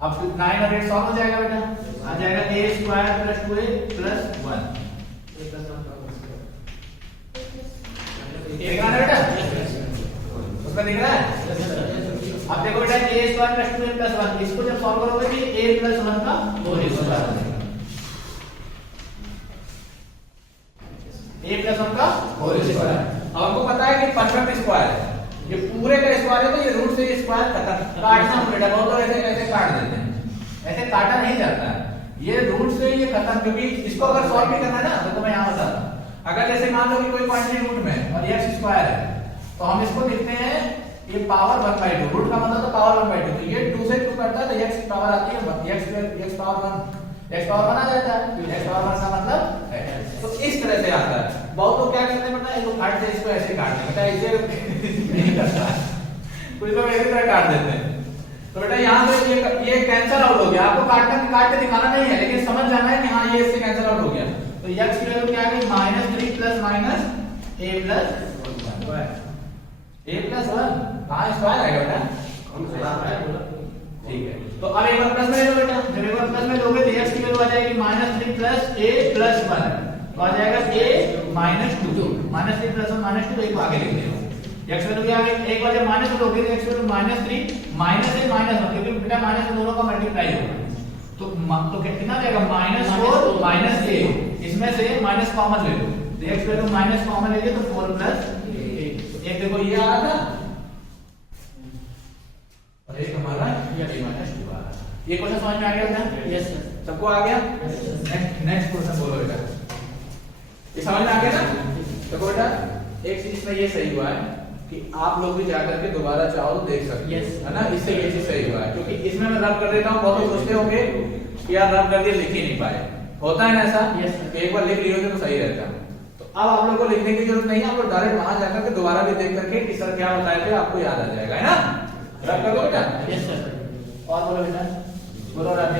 अब 9 और 8 सॉल्व हो जाएगा बेटा, आ जाएगा a square plus 2a plus 1 देखा ना बेटा, उसमें दिख रहा है। अब देखो बेटा a square plus 2a plus 1, इसको जब सॉल्व करोगे तो ये a प्लस 1 का होल स्क्वायर आ जाएगा, a प्लस 1 का होल स्क्वायर। अब हमको पता है कि परफेक्ट स्क्वायर है, ये पूरे का स्क्वायर है तो ये रूट से स्क्वायर खत्म, काटना बेटा बहुत लोग ऐसे ऐसे काट देते हैं, ऐसे काटा नहीं जाता है, ये रूट से ये खत्म, क्योंकि इसको अगर सॉल्व भी करना है ना तो मैं यहाँ बताता हूँ। अगर जैसे मान लो कि कोई क्वांटिटी रूट में और x स्क्वायर है तो हम इसको लिखते हैं ये पावर 1/2, रूट का मतलब तो पावर 1/2, तो ये 2 से 2 करता है तो x पावर आती है x पावर 1, x पावर 1 आ जाता है, x पावर 1 का मतलब है। तो इस तरह से आता है। बहुत लोग क्या करते हैं पता है, इसको काट दे, इसको ऐसे काट दे, बेटा इसे नहीं करता, कुछ लोग ऐसे तरह काट देते हैं। तो बेटा यहाँ से ये कैंसिल आउट हो गया, आपको काट के दिखाना नहीं है, लेकिन समझ जाना है कि हाँ ये इससे कैंसिल आउट हो गया। तो x की वैल्यू क्या आ गई, -3 प्लस माइनस a प्लस 1 कहाँ स्क्वायर आएगा बेटा, ठीक है। तो अब एक बार प्लस में ले लो बेटा, जब एक बार प्लस में लोगे तो x की वैल्यू आ जाएगी -3 प्लस a प्लस 1, तो आ जाएगा a -2, -3 प्लस 1 -2, एक को आगे लिख देना। x वैल्यू क्या आ गई, एक बार जब माइनस लोगे तो x value -3 minus a minus 1, क्योंकि बेटा माइनस दोनों का मल्टीप्लाई होगा तो कितना रहेगा -4 माइनस a, इसमें से माइनस कॉमन ले लो तो x वैल्यू माइनस कॉमन ले तो 4 प्लस 1 देखो ये आ रहा था और एक हमारा ये -2 आ रहा। ये क्वेश्चन समझ में आ गया था? यस सर, सबको आ गया। नेक्स्ट क्वेश्चन बोलो बेटा, ये समझ में आ गया ना? देखो बेटा एक चीज में ये सही हुआ है कि आप लोग भी जाकर के दोबारा चाहो तो देख सकते हैं, है ना, इससे ये चीज सही हुआ है, क्योंकि इसमें मैं रब कर देता हूँ, बहुत लोग सोचते होंगे कि यार रब कर दिया लिख ही नहीं पाए, होता है ना ऐसा, तो एक बार लिख लिए तो सही रहता। तो अब आप लोग को लिखने की जरूरत नहीं है, आप लोग डायरेक्ट वहां जाकर के दोबारा भी देख करके कि सर क्या बताए थे आपको याद आ जाएगा, है ना? रब कर दो बेटा। Yes sir. और बोलो बेटा, बोलो रब।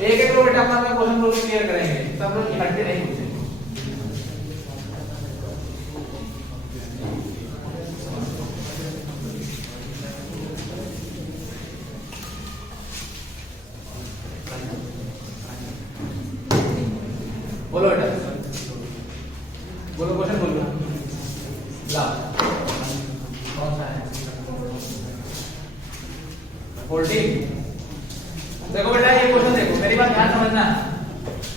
एक एक बेटा अपना क्वेश्चन बोल के क्लियर करेंगे, सब लोग इकट्ठे नहीं पूछेंगे। बोलो बेटा, बोलो क्वेश्चन बोलो। ला कौन सा है? 14। देखो बेटा ये क्वेश्चन देखो, मेरी बात ध्यान समझना।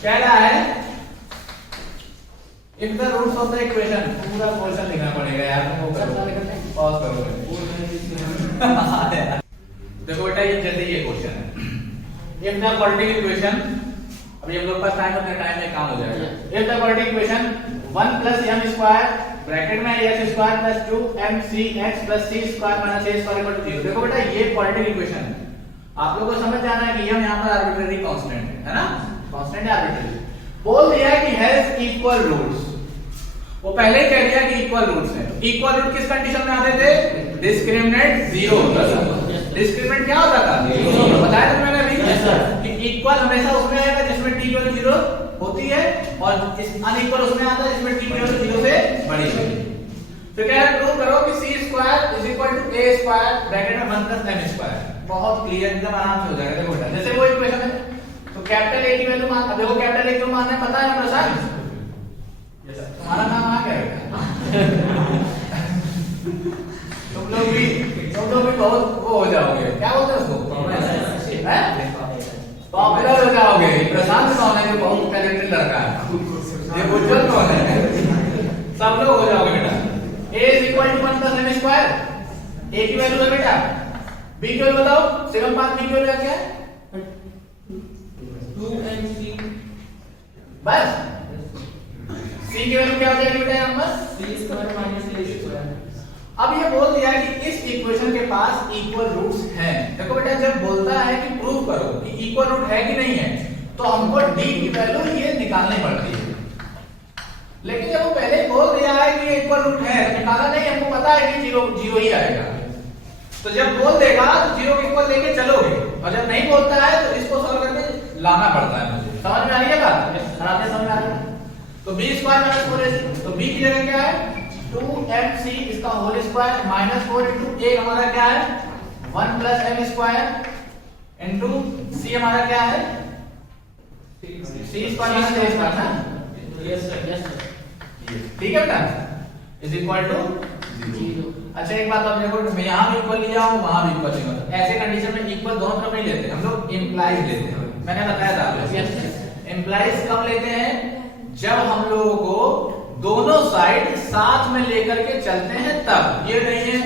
क्या रहा है, if the roots of the equation, पूरा क्वेश्चन लिखना पड़ेगा यार, तुमको पॉज करो। देखो बेटा ये जैसे ये क्वेश्चन है, इफ द क्वाड्रेटिक इक्वेशन, अभी हम लोग पास टाइम होता है, टाइम में काम हो जाएगा। If the quadratic equation 1 plus m square bracket में x square plus 2mcx plus c square minus a square equal to 0। देखो बेटा ये क्वाड्रेटिक इक्वेशन है, आप लोगों को समझ जाना है कि हम यहाँ पर आर्बिट्रेरी कांस्टेंट है ना, कांस्टेंट है आर्बिट्रेरी। बोल दिया है कि हैज इक्वल रूट्स, वो पहले ही कह दिया कि इक्वल रूट्स है। इक्वल रूट किस कंडीशन में आते थे, डिस्क्रिमिनेंट 0 होता था। डिस्क्रिमिनेंट क्या होता था, 0। बताया था मैंने अभी कि इक्वल हमेशा उसमें आएगा जिसमें t की वैल्यू 0 होती है, और अनइक्वल उसमें आता है जिसमें t की वैल्यू 0 से बड़ी होती है। तो क्या है, प्रूव करो कि c square is equal to a square bracket में 1 प्लस m स्क्वायर। बहुत क्लियर, एकदम आराम से हो जाएगा। देखो बेटा जैसे वो इक्वेशन है, तो कैपिटल A की वैल्यू मान, अब देखो कैपिटल A क्यों मानना है पता है ना प्रसाद? तुम्हारा नाम आ गया बेटा। तुम लोग भी बहुत वो हो जाओगे, क्या बोलते हैं उसको, पॉपुलर हो जाओगे। प्रशांत कौन है जो बहुत टैलेंटेड लड़का है, ये उज्जवल कौन है, सब लोग हो जाओगे बेटा। a is equal to 1 plus m square, a की वैल्यू है बेटा, b की वैल्यू बताओ, 7 5 b की वैल्यू क्या है, 2mc, बस। c की वैल्यू क्या हो जाएगी बेटा यहाँ पर, c square minus a square. अब ये बोल दिया कि इस इक्वेशन के पास इक्वल रूट्स हैं। देखो बेटा जब बोलता है कि प्रूव करो कि इक्वल रूट है कि नहीं है, तो हमको d की वैल्यू ये निकालनी पड़ती है। लेकिन जब वो पहले बोल दिया है कि इक्वल रूट है, निकाला नहीं, हमको पता है कि 0 0 ही आएगा। तो जब बोल देगा तो 0 के इक्वल लेके चलोगे, और जब नहीं बोलता है तो इसको सॉल्व करके लाना पड़ता है मुझे। समझ में आ रही है बात? आपने समझ में आ रही है? तो b स्क्वायर माइनस 4ac, तो b की जगह क्या है 2mc इसका whole square minus 4 into a हमारा क्या है 1 plus m square into c हमारा क्या है c square minus a square ना। यस सर, यस सर, ठीक है बेटा, इज इक्वल टू 0। अच्छा एक बात आप देखो, मैं यहाँ भी इक्वल लिया हूँ, वहां भी इक्वल लिया हूँ। ऐसे कंडीशन में इक्वल दोनों तरफ नहीं लेते हम लोग, इंप्लाइज लेते हैं। मैंने बताया था आपको, इंप्लाइज कब लेते हैं, जब हम लोगों को दोनों साइड साथ में लेकर के चलते हैं तब। ये नहीं है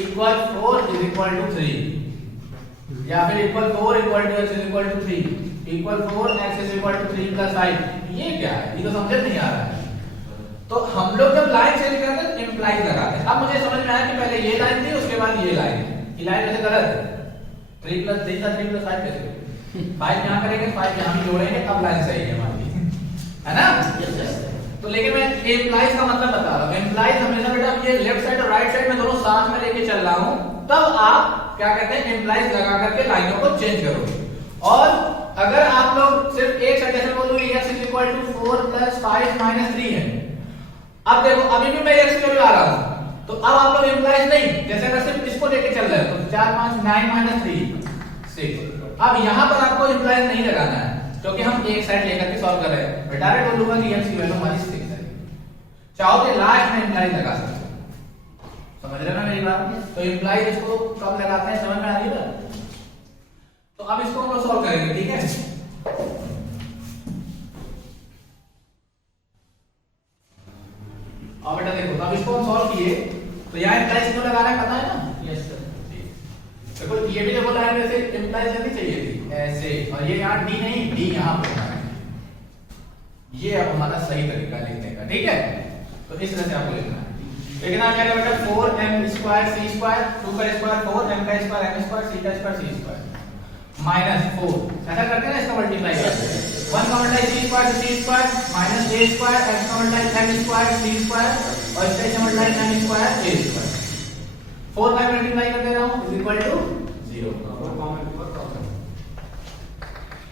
इक्वल 4 इज इक्वल टू 3 या फिर equal 4 equal to 3, equal 4 x is equal to 3 plus 5, ये क्या है? ये तो समझ नहीं आ रहा है। तो हम लोग जब लाइन चेंज करते हैं तो इंप्लाइज लगाते हैं। अब मुझे समझ में आया कि पहले ये लाइन थी, उसके बाद ये लाइन। ये लाइन वैसे गलत है। 3 प्लस 3 का 3 प्लस 5 कैसे? 5 यहां करेंगे, 5 यहां भी जोड़ेंगे, तब लाइन सही है हमारी, है ना? तो लेकिन मैं इंप्लाइज का मतलब बता रहा हूं। इंप्लाइज हमेशा बेटा ये लेफ्ट साइड और राइट साइड में दोनों साथ में लेके चल रहा हूं, तब आप क्या कहते हैं इंप्लाइज लगा करके लाइनों को चेंज करोगे। और अगर आप लोग सिर्फ एक साइड जैसे बोलोगे x is equal to 4 plus 5 minus 3 है, अब देखो अभी भी मैं x की वैल्यू आ रहा हूं, तो अब आप लोग इंप्लाइज नहीं, जैसे अगर सिर्फ इसको लेके चल रहे हो तो 4 5 9 माइनस 3 6। अब यहां पर आपको इंप्लाइज नहीं लगाना है क्योंकि हम एक साइड लेकर के सॉल्व कर रहे हैं। मैं डायरेक्ट बोलूंगा कि x की वैल्यू हमारी 6 है। चाहो तो लास्ट में इंप्लाइज लगा सकते हो, समझ रहे ना मेरी बात? तो इंप्लाइज इसको कब लगाते हैं, समझ में आ रही है? तो अब इसको हम लोग सॉल्व करेंगे, ठीक है? अब बेटा देखो, अब इसको हम सॉल्व किए तो यहाँ इंप्लाइज क्यों लगा रहा है, पता है ना? Yes sir. देखो ये भी देखो लाइन वैसे इंप्लाइज करनी चाहिए थी ऐसे, और ये यहाँ डी नहीं, डी यहाँ पे है। ये अब हमारा सही तरीका लिखने का, ठीक है? तो इस तरह से आपको लिखना है। लेकिन आप क्या करें बेटा, 4m स्क्वायर c स्क्वायर, 2 का स्क्वायर 4, m का स्क्वायर m स्क्वायर, c का स्क्वायर c स्क्वायर माइनस 4, ऐसा करते हैं ना, इसका मल्टीप्लाई करते हैं। 1 का मल्टीप्लाई c स्क्वायर से c square minus a square, x का multiply m square c square और इसका multiply m square a square. 4 का मल्टीप्लाई कर दे रहा हूं इज इक्वल टू 0।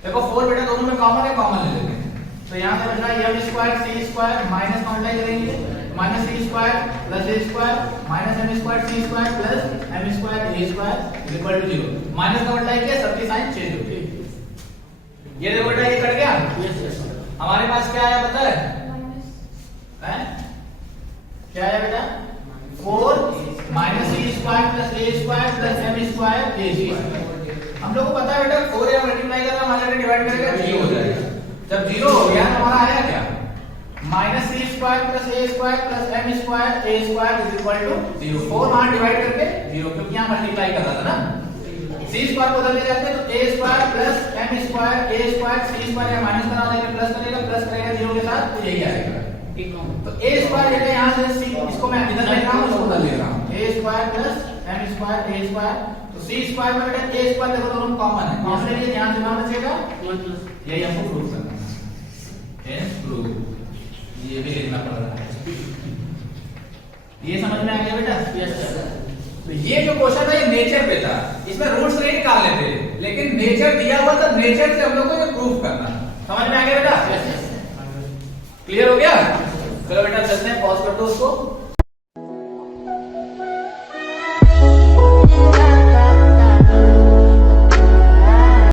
देखो 4 बेटा दोनों में कॉमन है, कॉमन ले लेते हैं। तो यहां से बचना m square c square minus multiply करेंगे minus c square plus a square minus m square c square plus m square a square is equal to 0। Minus का मल्टीप्लाई किया, सबकी साइन चेंज हो गई। ये देखो बेटा, ये कट गया। Yes yes. हमारे पास क्या आया पता है? हैं? क्या आया बेटा? 4 minus c square plus a square plus m square a square. हम लोग को पता है बेटा 4 या मल्टीप्लाई करना हमारे लिए डिवाइड करेगा 0 हो जाएगा। जब 0 हो गया तो हमारा आया क्या? Minus c square plus a square plus m square a square is equal to 0। 4 वहां डिवाइड करके 0, क्योंकि यहां मल्टीप्लाई कर रहा था ना। c स्क्वायर को बदल जाते हैं तो a square plus m square a square c square या माइनस करा देंगे, प्लस करेगा 0 के साथ, तो यही आएगा। तो a स्क्वायर लेके यहां से c, इसको मैं इधर ले रहा हूं, इसको उधर ले रहा हूं। a square plus m square a square, तो c स्क्वायर में बेटा a स्क्वायर देखो दोनों कॉमन है, कॉमन ले लिए, यहां से वहां बचेगा 1 प्लस, यही हमको प्रूव करना है। हेंस प्रूव, ये भी लिखना पड़ रहा है। ये समझ में आ गया बेटा? Yes sir. तो ये जो क्वेश्चन है ये नेचर पे था, इसमें रूट्स नहीं निकाल लेते, लेकिन नेचर दिया हुआ था, नेचर से हम लोग को ये प्रूव करना। समझ में आ गया बेटा? Yes yes. क्लियर हो गया? चलो बेटा चलते हैं, पॉज कर दो उसको।